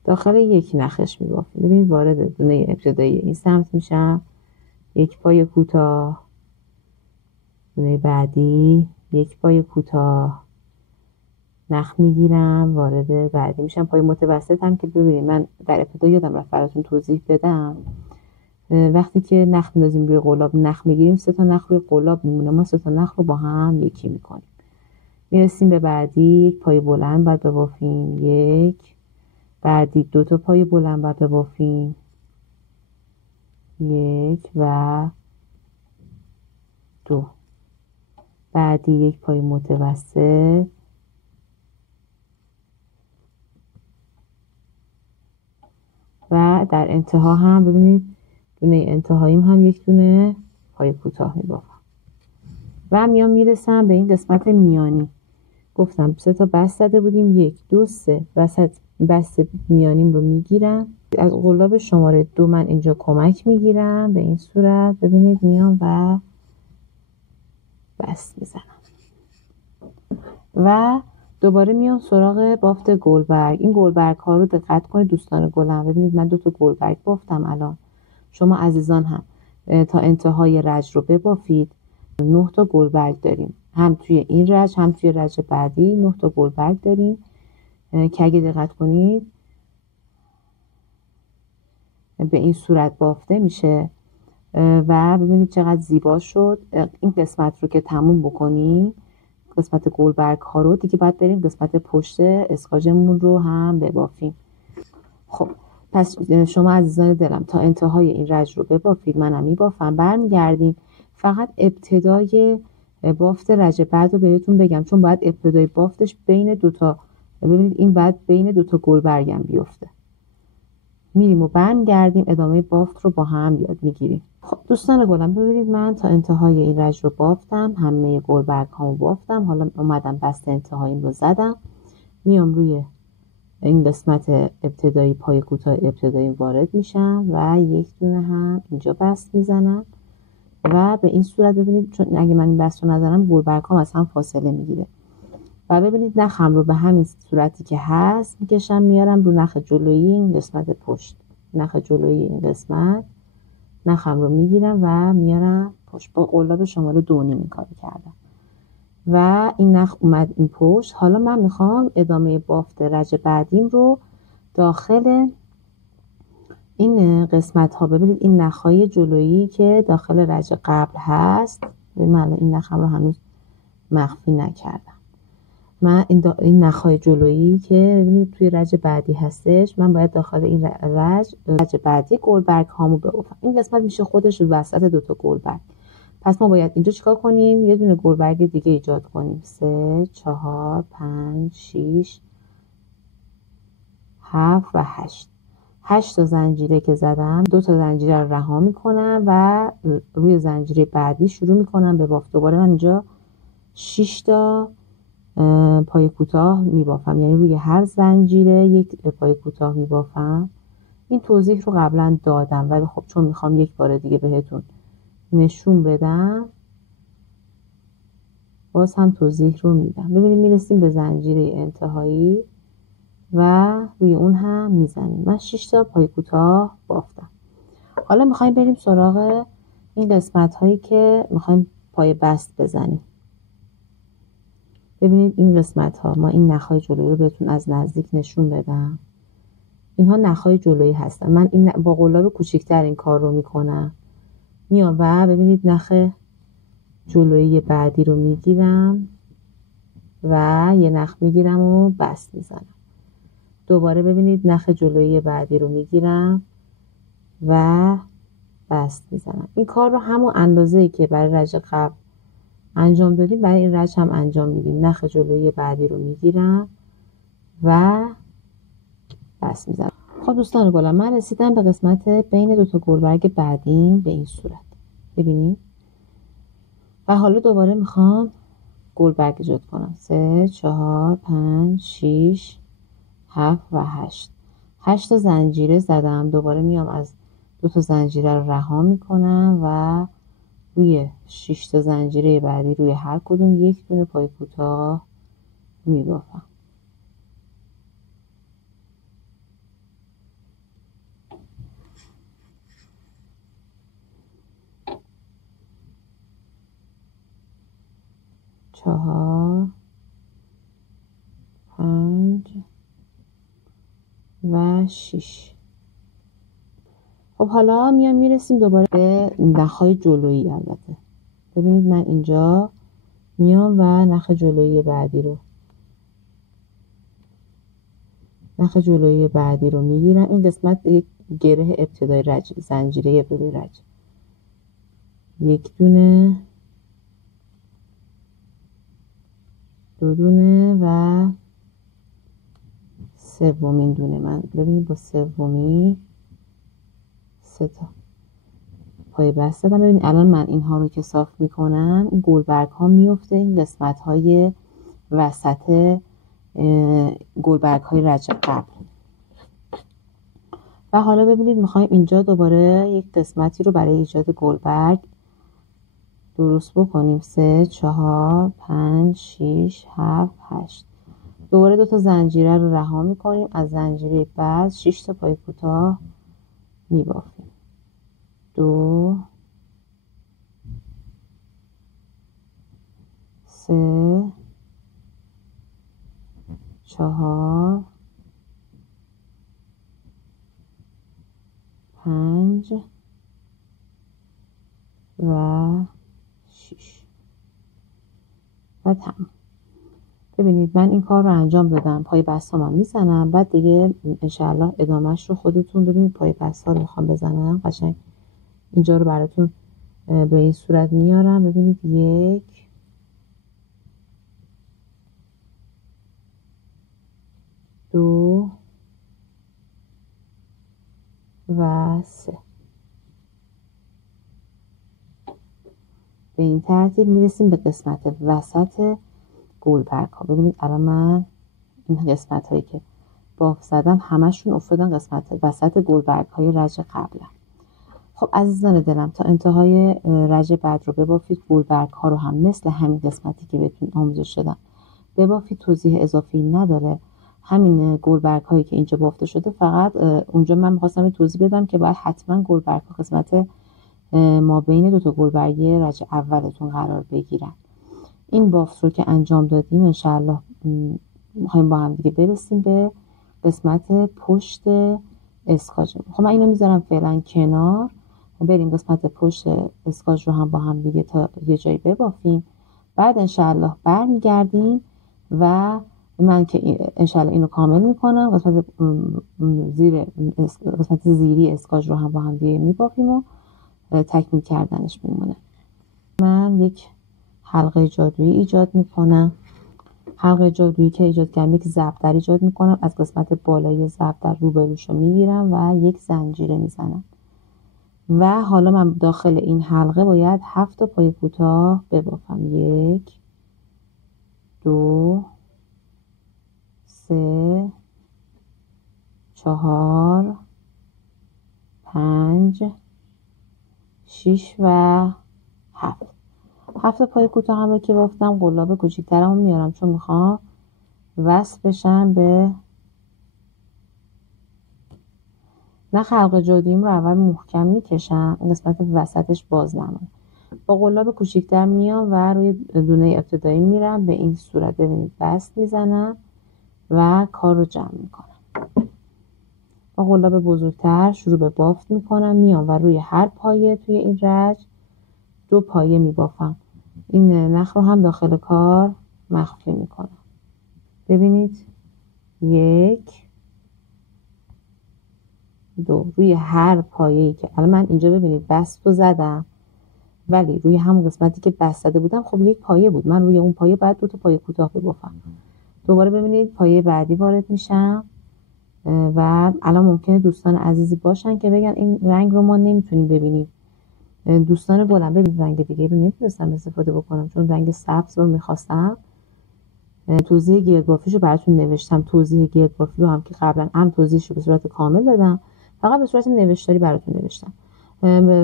داخل 1 نخش میبافم. ببینید وارد دونه ابتدایی این سمت میشم، 1 پای کوتاه، دونه بعدی 1 پای کوتاه، نخ میگیرم، وارد بعدی میشم، پای متوسط هم که ببینید من در ابتدا یادم رفت براتون توضیح بدم، وقتی که نخ میندازیم روی قلاب نخ میگیریم 3 تا نخ روی قلاب میمونه، ما 3 تا نخ رو با هم یکی میکنیم. میرسیم به بعدی، 1 پای بلند بعد ببافیم، 1، بعدی 2 تا پای بلند بعد ببافیم، 1 و 2، بعدی 1 پای متوسط، و در انتها هم ببینید دونه انتهاییم هم 1 دونه پای کوتاه میبافم و میام میرسم به این قسمت میانی. گفتم 3 تا بست زده بودیم، 1 2 3 وسط بست میانیم رو میگیرم، از قلاب شماره 2 من اینجا کمک میگیرم، به این صورت ببینید میام و بست میزنم و دوباره میام سراغ بافت گلبرگ. این گلبرگ ها رو دقت کنید دوستان گلم، ببینید من 2 تا گلبرگ بافتم. الان شما عزیزان هم تا انتهای رج رو ببافید. 9 تا گلبرگ داریم، هم توی این رج هم توی رج بعدی 9 تا گلبرگ داریم که اگه دقت کنید به این صورت بافته میشه و ببینید چقدر زیبا شد. این قسمت رو که تموم بکنیم، قسمت گلبرگ ها رو دیگه، باید بریم قسمت پشت اسکاژمون رو هم ببافیم. خب پس شما عزیزان دلم تا انتهای این رج رو ببافید، منم میبافم، برمیگردیم. فقط ابتدای بافت رج بعد رو بهتون بگم، چون باید ابتدای بافتش بین 2 تا، ببینید این بعد بین 2 تا گلبرگم بیفته. میریم و برمیگردیم ادامه بافت رو با هم یاد میگیریم. خب دوستان گلم ببینید من تا انتهای این رج رو بافتم، همه گلبرگ هامو بافتم، حالا اومدم بست انتهاییم رو زدم، میام روی این قسمت ابتدایی پای کوتاه ابتدایی وارد میشم و 1 دونه هم اینجا بست میزنم و به این صورت ببینید، چون اگه من این بست رو نزنم گلبرگ هام از هم فاصله میگیره و ببینید نخم رو به همین صورتی که هست میکشم میارم رو نخ جلویی این قسمت پشت، نخ جلویی این قسمت نخم رو میگیرم و میارم پشت. با قلاب شماره 2 این کار کردم و این نخ اومد این پشت. حالا من میخوام ادامه بافت رج بعدیم رو داخل این قسمت ها، ببینید این نخهای جلویی که داخل رج قبل هست، من این نخم رو هنوز مخفی نکردم، من این نخهای جلویی که ببینید توی رج بعدی هستش، من باید داخل این رج بعدی گلبرگ هامو ببافم. این قسمت میشه خودش رو وسط 2 تا گلبرگ. پس ما باید اینجا چیکار کنیم؟ یه دونه گلبرگ دیگه ایجاد کنیم. 3 4 5 6 7 و 8 تا زنجیره که زدم، 2 تا زنجیره رو رها میکنم و روی زنجیره بعدی شروع میکنم به بافت. دوباره من اینجا 6 تا پای کوتاه میبافم، یعنی روی هر زنجیره 1 پای کوتاه میبافم. این توضیح رو قبلا دادم ولی خب چون میخوام یک بار دیگه بهتون نشون بدم باز هم توضیح رو میدم. ببینید میرسیم به زنجیره انتهایی و روی اون هم میزنیم. من 6 تا پای کوتاه بافتم. حالا میخوایم بریم سراغ این قسمت هایی که میخوایم پای بست بزنیم. ببینید این قسمت ها، ما این نخهای جلویی رو بهتون از نزدیک نشون بدم. اینها نخهای جلویی هستن. من این با قلاب کوچیک‌تر این کار رو میکنم. میام و ببینید نخ جلویی بعدی رو میگیرم و یه نخ میگیرم و بست میزنم. دوباره ببینید نخ جلویی بعدی رو میگیرم و بست میزنم. این کار رو همون اندازه‌ای که برای رج قبل انجام دادیم برای این رج هم انجام میدیم. نخ جلویی بعدی رو میگیرم و بست میزنم. خب دوستان گلم، من رسیدم به قسمت بین دو تا گلبرگ بعدیم به این صورت. ببینید و حالا دوباره میخوام گلبرگ ایجاد کنم. 3 4 5 6 7 و 8. 8 تا زنجیره زدم. دوباره میام از 2 تا زنجیره رو رها میکنم و روی 6 تا زنجیره بعدی روی هر کدوم یک دونه پای کوتاه میبافم. چهار 5 و 6. خب حالا میرسیم دوباره به نخهای جلویی. البته ببینید من اینجا میام و نخ جلویی بعدی رو میگیرم. این قسمت یک گره ابتدای رج، زنجیره ابتدای رج، یک دونه، دو دونه و سومین دونه. من ببینید با سومی 3 تا پای بست دادم. ببینید الان من اینها رو که صاف میکنم این گلبرگ ها میفته این قسمت های وسط گلبرگ های رج قبل. و حالا ببینید میخوایم اینجا دوباره یک قسمتی رو برای ایجاد گلبرگ درست بکنیم. 3 4 5 6 7 8. دوباره 2 تا زنجیره رو رها میکنیم. از زنجیره بعد 6 تا پای کوتاه میبافیم. 2 3 4 5 و 6 و تمام. ببینید من این کار رو انجام دادم. پای بستامم میزنم. بعد دیگه انشاءالله ادامهش رو خودتون ببینید. پای بستا رو میخوام بزنم قشنگ اینجا رو براتون به این صورت میارم. ببینید 1 2 و 3. به این ترتیب میرسیم به قسمت وسط گلبرگ ها. ببینید الان من این قسمت هایی که باف زدم همشون افتادن قسمت وسط گلبرگ های رج قبلم. خب عزیزان دلم تا انتهای رج بعد رو ببافید. گلبرگ ها رو هم مثل همین قسمتی که بهتون آموزش شدم ببافید. توضیح اضافی نداره. همین گلبرگ هایی که اینجا بافته شده فقط اونجا من می‌خواستم توضیح بدم که باید حتما گلبرگ ها قسمت ما بین دو تا گلبرگ رج اولتون قرار بگیرن. این بافت رو که انجام دادیم انشاءالله میخوایم با هم دیگه برسیم به قسمت پشت اسکاج. خب من اینو میذارم فعلا کنار. بریم قسمت پشت اسکاج رو هم با هم دیگه تا یه جایی ببافیم. بعد انشاءالله برمیگردیم و من که انشاءالله اینو کامل میکنم. قسمت زیری اسکاج رو هم با هم دیگه میبافیم و تکمیل کردنش میمونه. من یک حلقه جادویی ایجاد میکنم. حلقه جادویی که ایجاد کردم یک ضربدر ایجاد میکنم. از قسمت بالای ضربدر روبروش رو میگیرم و یک زنجیره میزنم. و حالا من داخل این حلقه باید 7 تا پای کوتاه ببافم. 1 2 3 4 5 6 و 7. 7 پای کوتاه هم رو که بافتم قلاب کوچیک‌ترمو میارم چون میخوام وصل بشم به نخ حلقه جادوییم رو اول محکم میکشم. این قسمت وسطش باز نمونه. با قلاب کوچیک‌تر میام و روی دونه ابتدایی میرم به این صورت. ببینید بست میزنم و کار رو جمع میکنم. با قلاب بزرگتر شروع به بافت میکنم. میام و روی هر پایه توی این رج 2 پایه میبافم. این نخ رو هم داخل کار مخفی میکنم. ببینید 1 2 روی هر پایه‌ای که الان من اینجا ببینید بست رو زدم، ولی روی همون قسمتی که بست زده بودم خب یک پایه بود، من روی اون پایه باید 2 تا پایه کوتاه ببافم. دوباره ببینید پایه بعدی وارد میشم و الان ممکنه دوستان عزیزی باشن که بگن این رنگ رو ما نمیتونیم ببینیم. دوستان گلم ببینید رنگ دیگه رو نمیتونستم استفاده بکنم چون رنگ سبز رو میخواستم. توضیح گردبافیش رو براتون نوشتم، توضیح گردبافی رو هم که قبلا هم توضیحش رو به صورت کامل دادم، فقط به صورت نوشتاری براتون نوشتم.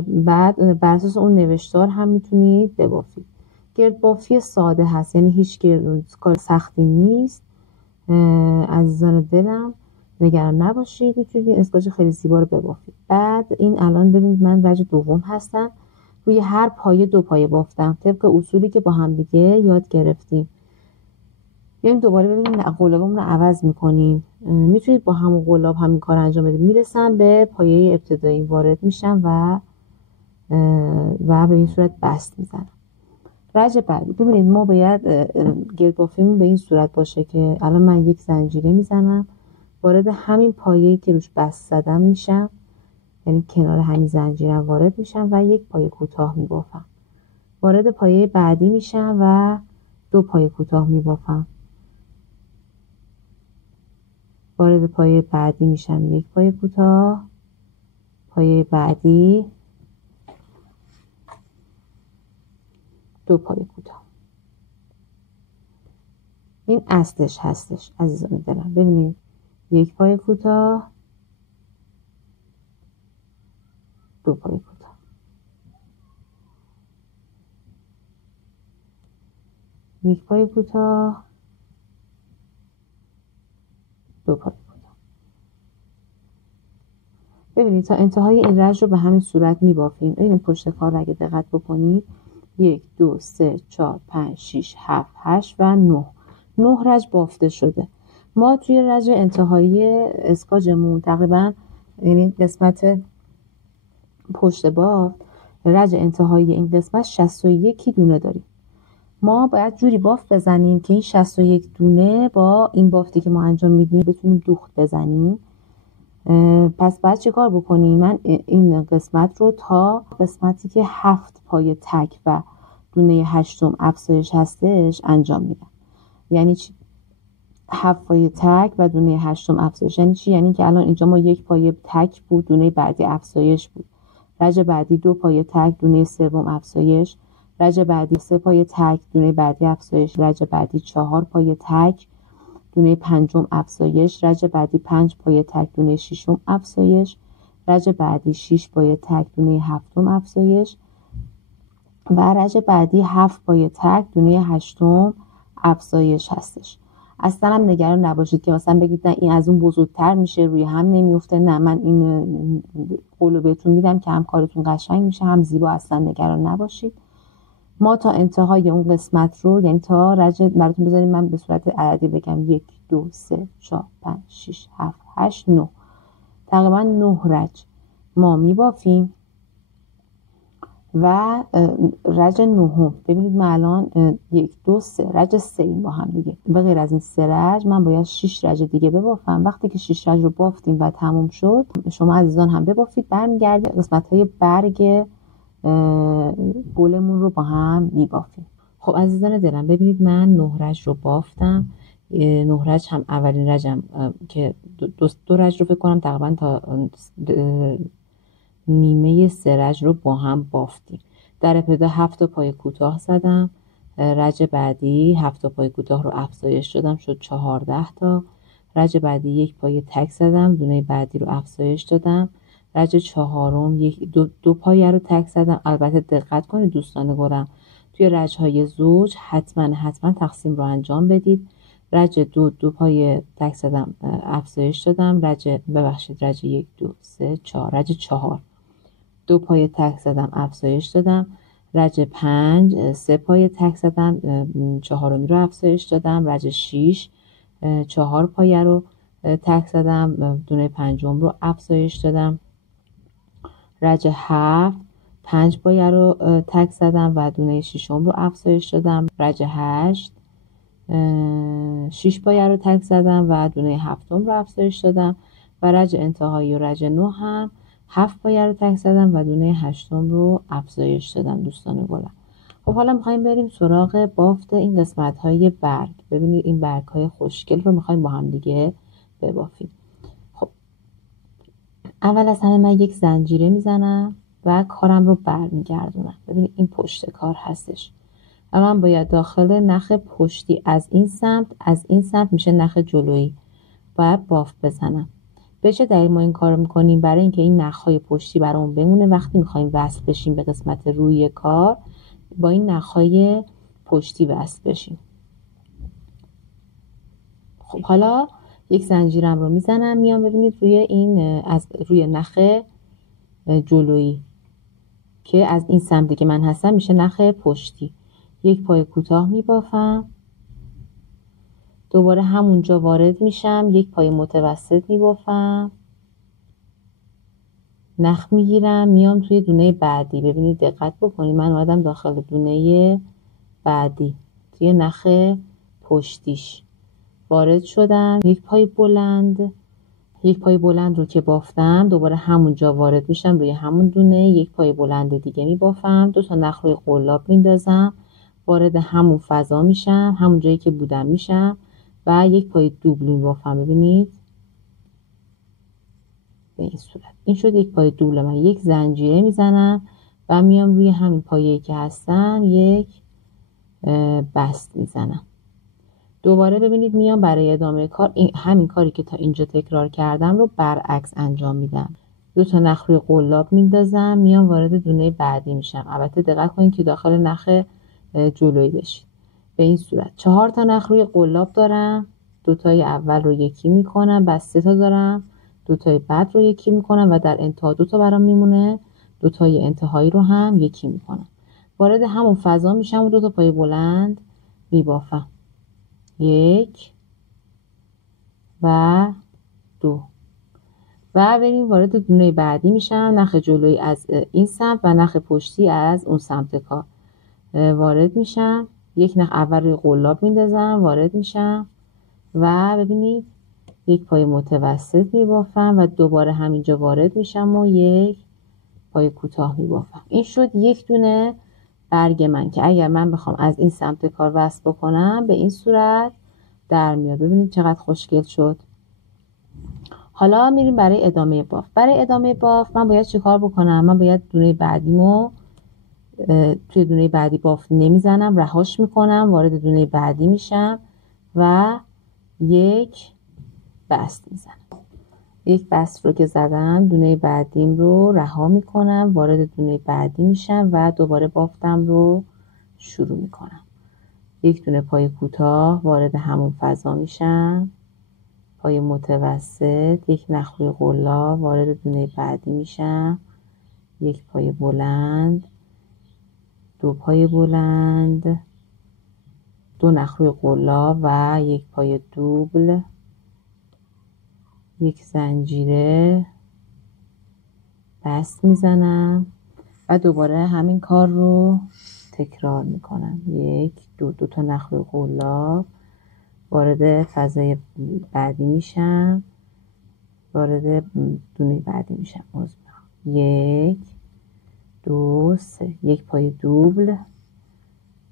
بعد بر اساس اون نوشتار هم میتونید ببافید. گردبافی ساده هست، یعنی هیچ کار سختی نیست. عزیزان دلم نگران نباشید، میتونید این اسکاچ خیلی زیبا رو ببافید. بعد این الان ببینید من رج دوم هستم، روی هر پایه 2 پایه بافتم طبق اصولی که با هم دیگه یاد گرفتیم. یعنی دوباره ببینید قلابمون رو عوض میکنیم، میتونید با همون قلاب همین کار انجام بدید. میرسم به پایه ابتدایی وارد میشم و به این صورت بست میزنم. رج بعدی ببینید ما باید گردبافیمون به این صورت باشه که الان من یک زنجیره میزنم وارد همین پایه‌ای که روش بست زدم میشم، یعنی کنار همین زنجیرم وارد میشم و یک پایه کوتاه میبافم. وارد پایه بعدی میشم و 2 پایه کوتاه میبافم. وارد پایه بعدی میشم، یک پایه کوتاه، پایه بعدی 2 پایه کوتاه. این اصلش هستش عزیزان دلم. ببینید یک پایه کوتاه، 2 پایه کوتاه. یک پایه کوتاه، 2 پایه کوتاه. ببینید تا انتهای این رج رو به همین صورت میبافیم. این پشت کار رو اگه دقت بکنید 1 2 3 4 5 6 7 8 و 9 رج بافته شده. ما توی رج انتهایی اسکاجمون تقریبا، یعنی قسمت پشت بافت، رج انتهایی این قسمت 61 دونه داریم. ما باید جوری بافت بزنیم که این 61 دونه با این بافتی که ما انجام میدیم بتونیم دوخت بزنیم. پس باید چه کار بکنیم؟ من این قسمت رو تا قسمتی که 7 پایه تک و دونه 8 افزایش هستش انجام میدم. یعنی چی؟ 7 پایه تک و دونه 8 افزایش یعنی چی؟ یعنی که الان اینجا ما 1 پایه تک بود، دونه بعدی افزایش بود. رج بعدی 2 پایه تک، دونه سوم افزایش. رج بعدی 3 پایه تک، دونه بعدی افزایش. رج بعدی 4 پایه تک، دونه پنجم افزایش. رج بعدی 5 پایه تک، دونه ششم افزایش. رج بعدی 6 پایه تک، دونه هفتم افزایش و رج بعدی 7 پایه تک، دونه هشتم افزایش هستش. اصلا هم نگران نباشید که مثلا بگید نه این از اون بزرگتر میشه روی هم نمیفته. نه، من این قولو بهتون میدم که هم کارتون قشنگ میشه هم زیبا. اصلا نگران نباشید. ما تا انتهای اون قسمت رو، یعنی تا رج براتون بذاریم من به صورت عددی بگم 1 2 3 4 5 6 7 8 9 تقریبا 9 رج ما میبافیم و رج نهم. ببینید من الان 1 2 3 رج 3 با هم دیگه. به غیر از این 3 رج من باید 6 رج دیگه ببافم. وقتی که 6 رج رو بافتیم و تموم شد، شما عزیزان هم ببافید. برمیگردیم قسمت‌های برگ گلمون رو با هم میبافیم. خب عزیزان دلم ببینید من 9 رج رو بافتم. 9 رج هم اولین رجم که 2 رج رو فکر کنم تقریبا تا نیمه 3 رج رو با هم بافتیم. در ابتدا 7 پایه کوتاه زدم. رج بعدی 7 پایه کوتاه رو افزایش دادم، شد 14 تا. رج بعدی 1 پایه تک زدم، دونه بعدی رو افزایش دادم. رج چهارم دو پایه رو تک زدم. البته دقت کنید دوستان گلم، توی رج های زوج حتما تقسیم رو انجام بدید. رج 2 پایه تک زدم، افزایش دادم. رج 1 2 3 4 رج 4 2 پایه تک زدم، افزایش دادم. رج 5 3 پایه تک زدم، چهارمی رو افزایش دادم. رج 6 4 پایه رو تک زدم، دونه پنجم رو افزایش دادم. رج 7 5 پایه رو تک زدم و دونه ششم رو افزایش دادم. رج 8 6 پایه رو تک زدم و دونه هفتم رو افزایش دادم و رج انتهایی و رج نو هم 7 پایه رو تک زدم و دونه 8 رو افزایش دادم دوستان گلم. خب حالا میخوایم بریم سراغ بافت این قسمت های برگ. ببینید این برگ های خوشگل رو میخوایم با هم دیگه ببافیم. خب اول از همه من یک زنجیره میزنم و کارم رو برمیگردونم. ببینید این پشت کار هستش و من باید داخل نخ پشتی از این سمت میشه نخ جلویی باید بافت بزنم. به چه دلیل ما این کار میکنیم؟ برای اینکه این نخهای پشتی برامون بمونه وقتی میخوایم وصل بشیم به قسمت روی کار با این نخهای پشتی وصل بشیم. خب حالا یک زنجیرم رو میزنم میام ببینید روی این از روی نخ جلویی که از این سمتی که من هستم میشه نخ پشتی. یک پای کوتاه میبافم، دوباره همونجا وارد میشم، یک پای متوسط میبافم، نخ میگیرم میام توی دونه بعدی. ببینید دقت بکنید من اومدم داخل دونه بعدی توی نخ پشتیش وارد شدم، یک پای بلند رو که بافتم دوباره همونجا وارد میشم روی همون دونه، یک پای بلند دیگه میبافم، 2 تا نخ روی قلاب میندازم، وارد همون فضا میشم، همون جایی که بودم میشم و یک پای دوبل میبافم. ببینید به این صورت این شد یک پای دوبل. من یک زنجیره میزنم و میام روی همین پایه‌ای که هستم یک بست میزنم. دوباره ببینید میام برای ادامه کار همین کاری که تا اینجا تکرار کردم رو برعکس انجام میدم. 2 تا نخ روی قلاب میندازم میام وارد دونه بعدی میشم. البته دقت کنید که داخل نخ جلویی بشید. به این صورت 4 تا نخ روی قلاب دارم، 2 تای اول رو یکی میکنم، بعد 3 تا دارم، 2 تای بعد رو یکی میکنم و در انتها 2 تا برام میمونه، 2 تای انتهایی رو هم یکی میکنم. وارد همون فضا میشم و 2 تا پای بلند میبافم. 1 و 2 و بریم وارد دونه بعدی میشم. نخ جلویی از این سمت و نخ پشتی از اون سمت کار وارد میشم، یک نخ اول روی قلاب میندازم، وارد میشم و ببینید یک پای متوسط میبافم و دوباره همینجا وارد میشم و یک پای کوتاه میبافم. این شد یک دونه برگ من که اگر من بخوام از این سمت کار وصل بکنم به این صورت در میاد. ببینید چقدر خوشگل شد. حالا میریم برای ادامه بافت. برای ادامه بافت من باید چیکار بکنم؟ من باید دونه بعدیمو توی دونه بعدی بافت نمیزنم، رهاش میکنم، وارد دونه بعدی میشم و یک بست میزنم. یک بست رو که زدم دونه بعدیم رو رها میکنم، وارد دونه بعدی میشم و دوباره بافتم رو شروع میکنم. یک دونه پای کوتاه وارد همون فضا میشم، پای متوسط، یک نخ روی قلاب وارد دونه بعدی میشم، یک پای بلند، 2 پای بلند، 2 نخ روی قلاب و یک پای دوبل، یک زنجیره، بست میزنم و دوباره همین کار رو تکرار میکنم. 1 2 تا نخ روی قلاب وارد فضای بعدی میشم، وارد دونه بعدی میشم. 1 2 3 یک پای دوبل،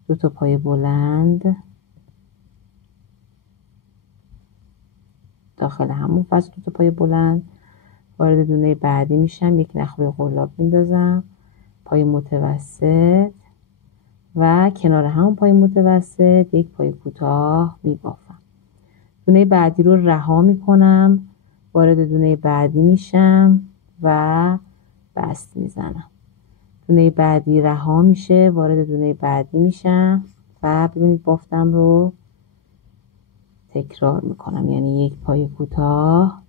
2 تا پای بلند، داخل همون فضا 2 تا پای بلند، وارد دونه بعدی میشم، یک نخ روی قلاب میندازم، پای متوسط و کنار همون پای متوسط یک پای کوتاه میبافم. دونه بعدی رو رها میکنم، وارد دونه بعدی میشم و بست میزنم. دونه بعدی رها میشه، وارد دونه بعدی میشم و ببینید بافتم رو تکرار میکنم. یعنی یک پای کوتاه،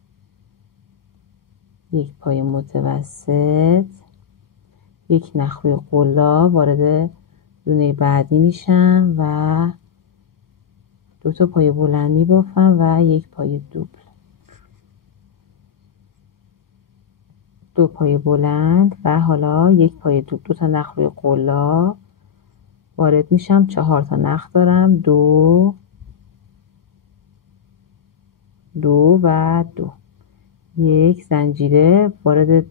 یک پای متوسط، یک نخ روی قلاب وارد دونه بعدی میشم و 2 تا پای بلند میبافم و یک پای دوبل، 2 پای بلند و حالا یک پای دوبل، 2 تا نخ روی قلاب وارد میشم، 4 تا نخ دارم، 2 و 2، یک زنجیره وارد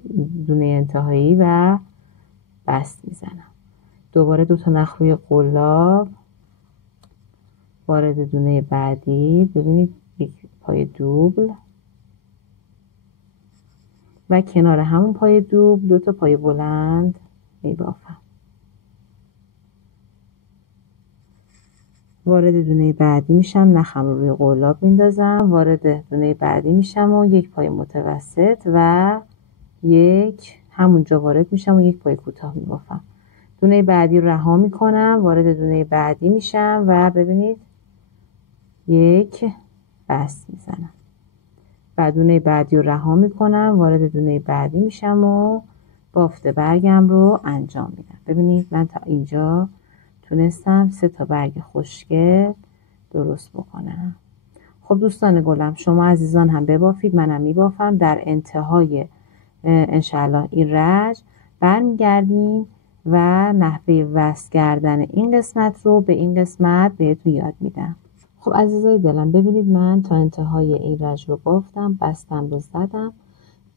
دونه انتهایی و بست میزنم. دوباره 2 تا نخ روی قلاب وارد دونه بعدی، ببینید یک پای دوبل و کنار همون پای دوبل 2 تا پای بلند میبافم. وارد دونه بعدی میشم، نخم رو روی قلاب میندازم، وارد دونه بعدی میشم و یک پای متوسط و همونجا وارد میشم و یک پای کوتاه میبافم. دونه بعدی رو رها میکنم، وارد دونه بعدی میشم و ببینید یک بست میزنم. بعد دونه بعدی رو رها میکنم، وارد دونه بعدی میشم و بافت برگم رو انجام میدم. ببینید من تا اینجا تونستم 3 تا برگ خوشگل درست بکنم. خب دوستان گلم، شما عزیزان هم ببافید، منم میبافم. در انتهای انشاءالله این رج برمیگردیم و نحوه وصل کردن این قسمت رو به این قسمت بهتون یاد میدم. خب عزیزای دلم، ببینید من تا انتهای این رج رو بافتم، بستم رو زدم،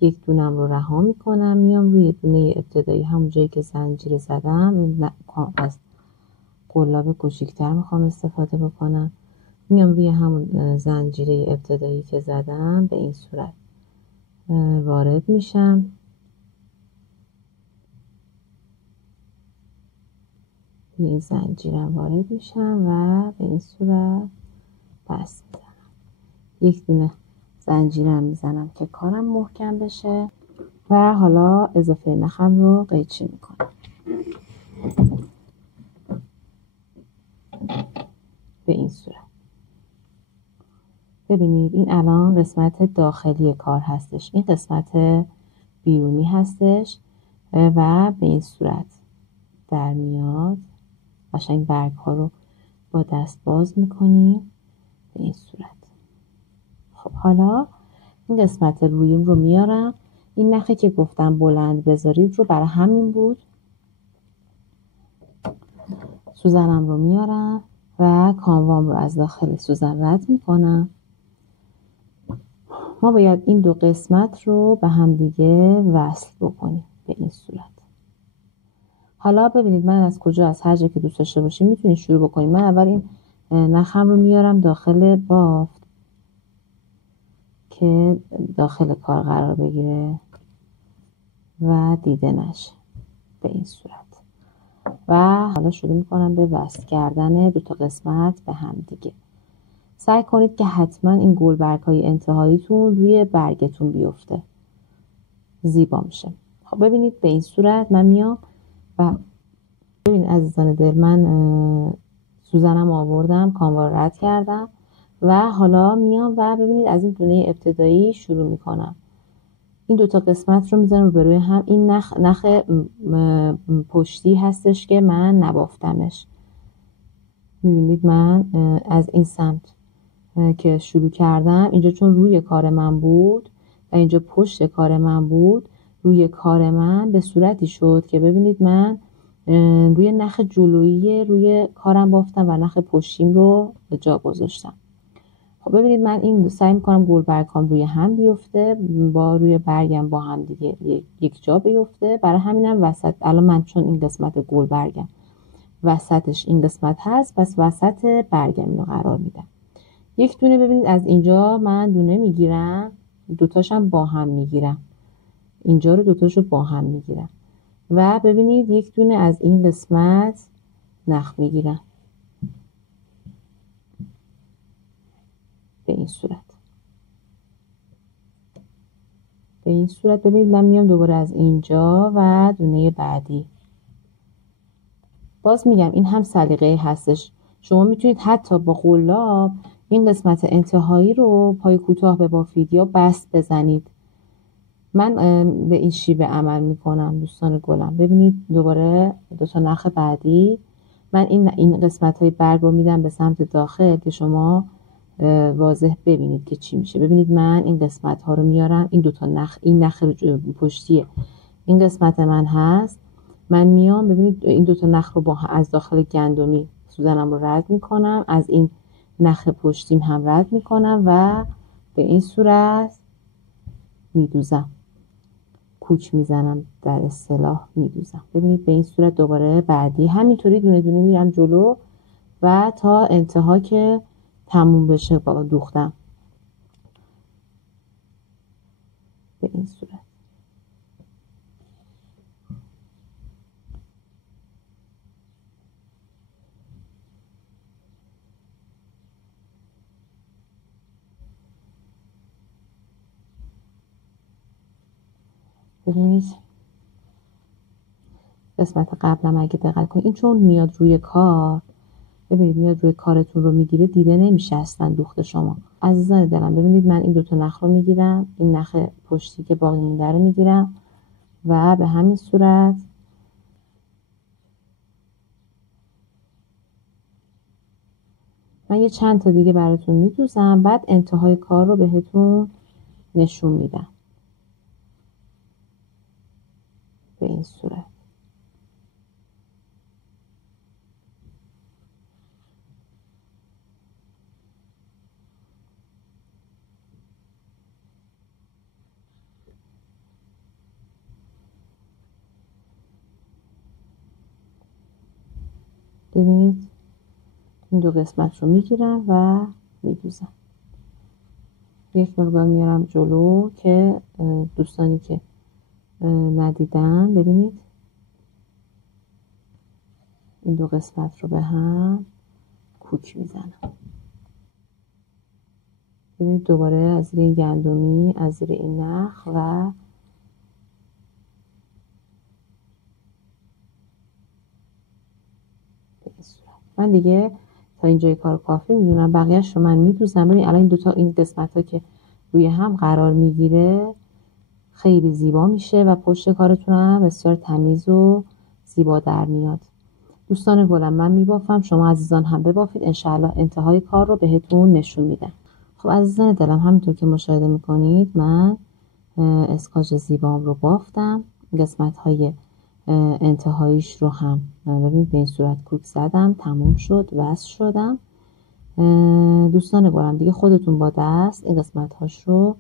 یک دونم رو رها میکنم، میام روی دونه ابتدایی همون جایی که زنجیر زدم، از قلاب کوچیک‌تر میخوام استفاده بکنم، میام روی همون زنجیره ابتدایی که زدم به این صورت وارد میشم، روی این زنجیرم وارد میشم و به این صورت بست میزنم. یک دونه زنجیرم میزنم که کارم محکم بشه و حالا اضافه نخم رو قیچی میکنم به این صورت. ببینید این الان قسمت داخلی کار هستش، این قسمت بیرونی هستش و به این صورت در میاد. قشنگ برگ ها رو با دست باز میکنیم به این صورت. خب حالا این قسمت رویم رو میارم، این نخی که گفتم بلند بذارید رو برای همین بود. سوزنم رو میارم و کاموام رو از داخل سوزن رد میکنم. ما باید این 2 قسمت رو به هم دیگه وصل بکنیم به این صورت. حالا ببینید من از کجا، از هر جا که دوست داشته باشیم میتونید شروع بکنید. من اول این نخم رو میارم داخل بافت که داخل کار قرار بگیره و دیده نشه به این صورت و حالا شروع میکنم به وصل کردن 2 تا قسمت به هم دیگه. سعی کنید که حتما این گلبرگ های انتهاییتون روی برگتون بیفته، زیبا میشه. خب ببینید به این صورت من میام و ببینید عزیزان دل، من سوزنم آوردم، کاموا رو رد کردم و حالا میام و ببینید از این دونه ابتدایی شروع میکنم. این 2 تا قسمت رو میذارم روبروی هم. این نخ پشتی هستش که من نبافتمش. میبینید من از این سمت که شروع کردم، اینجا چون روی کار من بود و اینجا پشت کار من بود، روی کار من به صورتی شد که ببینید من روی نخ جلویی روی کارم بافتم و نخ پشتیم رو جا گذاشتم. خب ببینید من این سعی میکنم گلبرگام روی هم بیفته، با روی برگم با هم دیگه یک جا بیفته. برای همینم وسط الان من چون این قسمت گلبرگم وسطش این قسمت هست، پس وسط برگم اینو قرار میدم. یک دونه ببینید از اینجا من دونه میگیرم، 2 تاشم با هم میگیرم، اینجا رو 2 تاشو با هم میگیرم و ببینید یک دونه از این قسمت نخ میگیرم به این صورت. به این صورت ببینید من میام دوباره از اینجا و دونه بعدی. باز میگم این هم سلیقه هستش، شما میتونید حتی با قلاب این قسمت انتهایی رو پای کوتاه ببافید یا بست بزنید. من به این شیوه عمل میکنم دوستان گلم. ببینید دوباره 2 تا نخ بعدی من این قسمت های برگ رو میدم به سمت داخل که شما واضح ببینید که چی میشه. ببینید من این قسمت ها رو میارم، این 2 تا نخ، این نخ پشتیه این قسمت من هست، من میام ببینید این 2 تا نخ رو با از داخل گندمی سوزنم رو رد میکنم، از این نخ پشتیم هم رد میکنم و به این صورت میدوزم، کوک میزنم، در اصطلاح میدوزم. ببینید به این صورت دوباره بعدی همینطوری دونه دونه میرم جلو و تا انتها که تموم بشه با دوختم. به این صورت ببینید قسمت قبلم اگه دقت کنید این چون میاد روی کار، ببینید میاد روی کارتون رو میگیره، دیده نمیشه اصلا دوخت شما. عزیزان دلم ببینید من این دوتا نخ رو میگیرم، این نخ پشتی که باقی مونده رو میگیرم و به همین صورت من یه چند تا دیگه براتون میدوزم، بعد انتهای کار رو بهتون نشون میدم. به این صورت ببینید این دو قسمت رو میگیرم و میدوزم. یک مقدار میارم جلو که دوستانی که ندیدن ببینید این دو قسمت رو به هم کوک میزنم. ببینید دوباره از زیر این گندمی، از زیر این نخ و به این صورت. من دیگه تا اینجای کار کافی میدونم، بقیهش رو من میدوزم. ببین الان این دوتا این قسمت ها که روی هم قرار میگیره خیلی زیبا میشه و پشت کارتون هم بسیار تمیز و زیبا در میاد. دوستان گلم من میبافم، شما عزیزان هم ببافید، انشاءالله انتهای کار رو بهتون نشون میدم. خب عزیزان دلم همینطور که مشاهده میکنید من اسکاچ زیبام رو بافتم، قسمت های انتهاییش رو هم ببینید به این صورت کوک زدم، تموم شد، وصل شدم. دوستان گلم دیگه خودتون با دست این قسمت هاش رو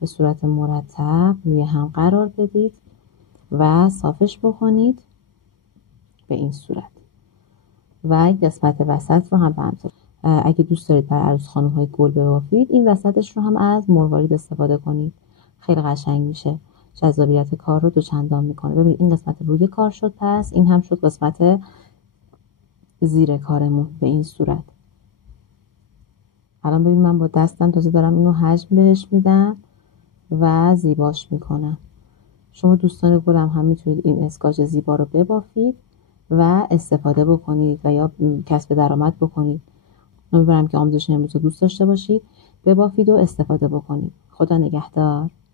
به صورت مرتب روی هم قرار بدید و صافش بکنید به این صورت و این قسمت وسط رو هم به همطور. اگه دوست دارید برای عروس خانم های گل ببافید این وسطش رو هم از مروارید استفاده کنید، خیلی قشنگ میشه، جذابیت کار رو دوچندان میکنه. ببینید این قسمت روی کار شد، پس این هم شد قسمت زیر کارمون به این صورت. الان ببین من با دستم تازه دارم اینو حجم بهش میدم و زیباش میکنم. شما دوستان گلم هم میتونید این اسکاچ زیبا رو ببافید و استفاده بکنید و یا کسب درآمد بکنید. امیدوارم که آموزش امروز رو دوست داشته باشید، ببافید و استفاده بکنید. خدا نگهدار.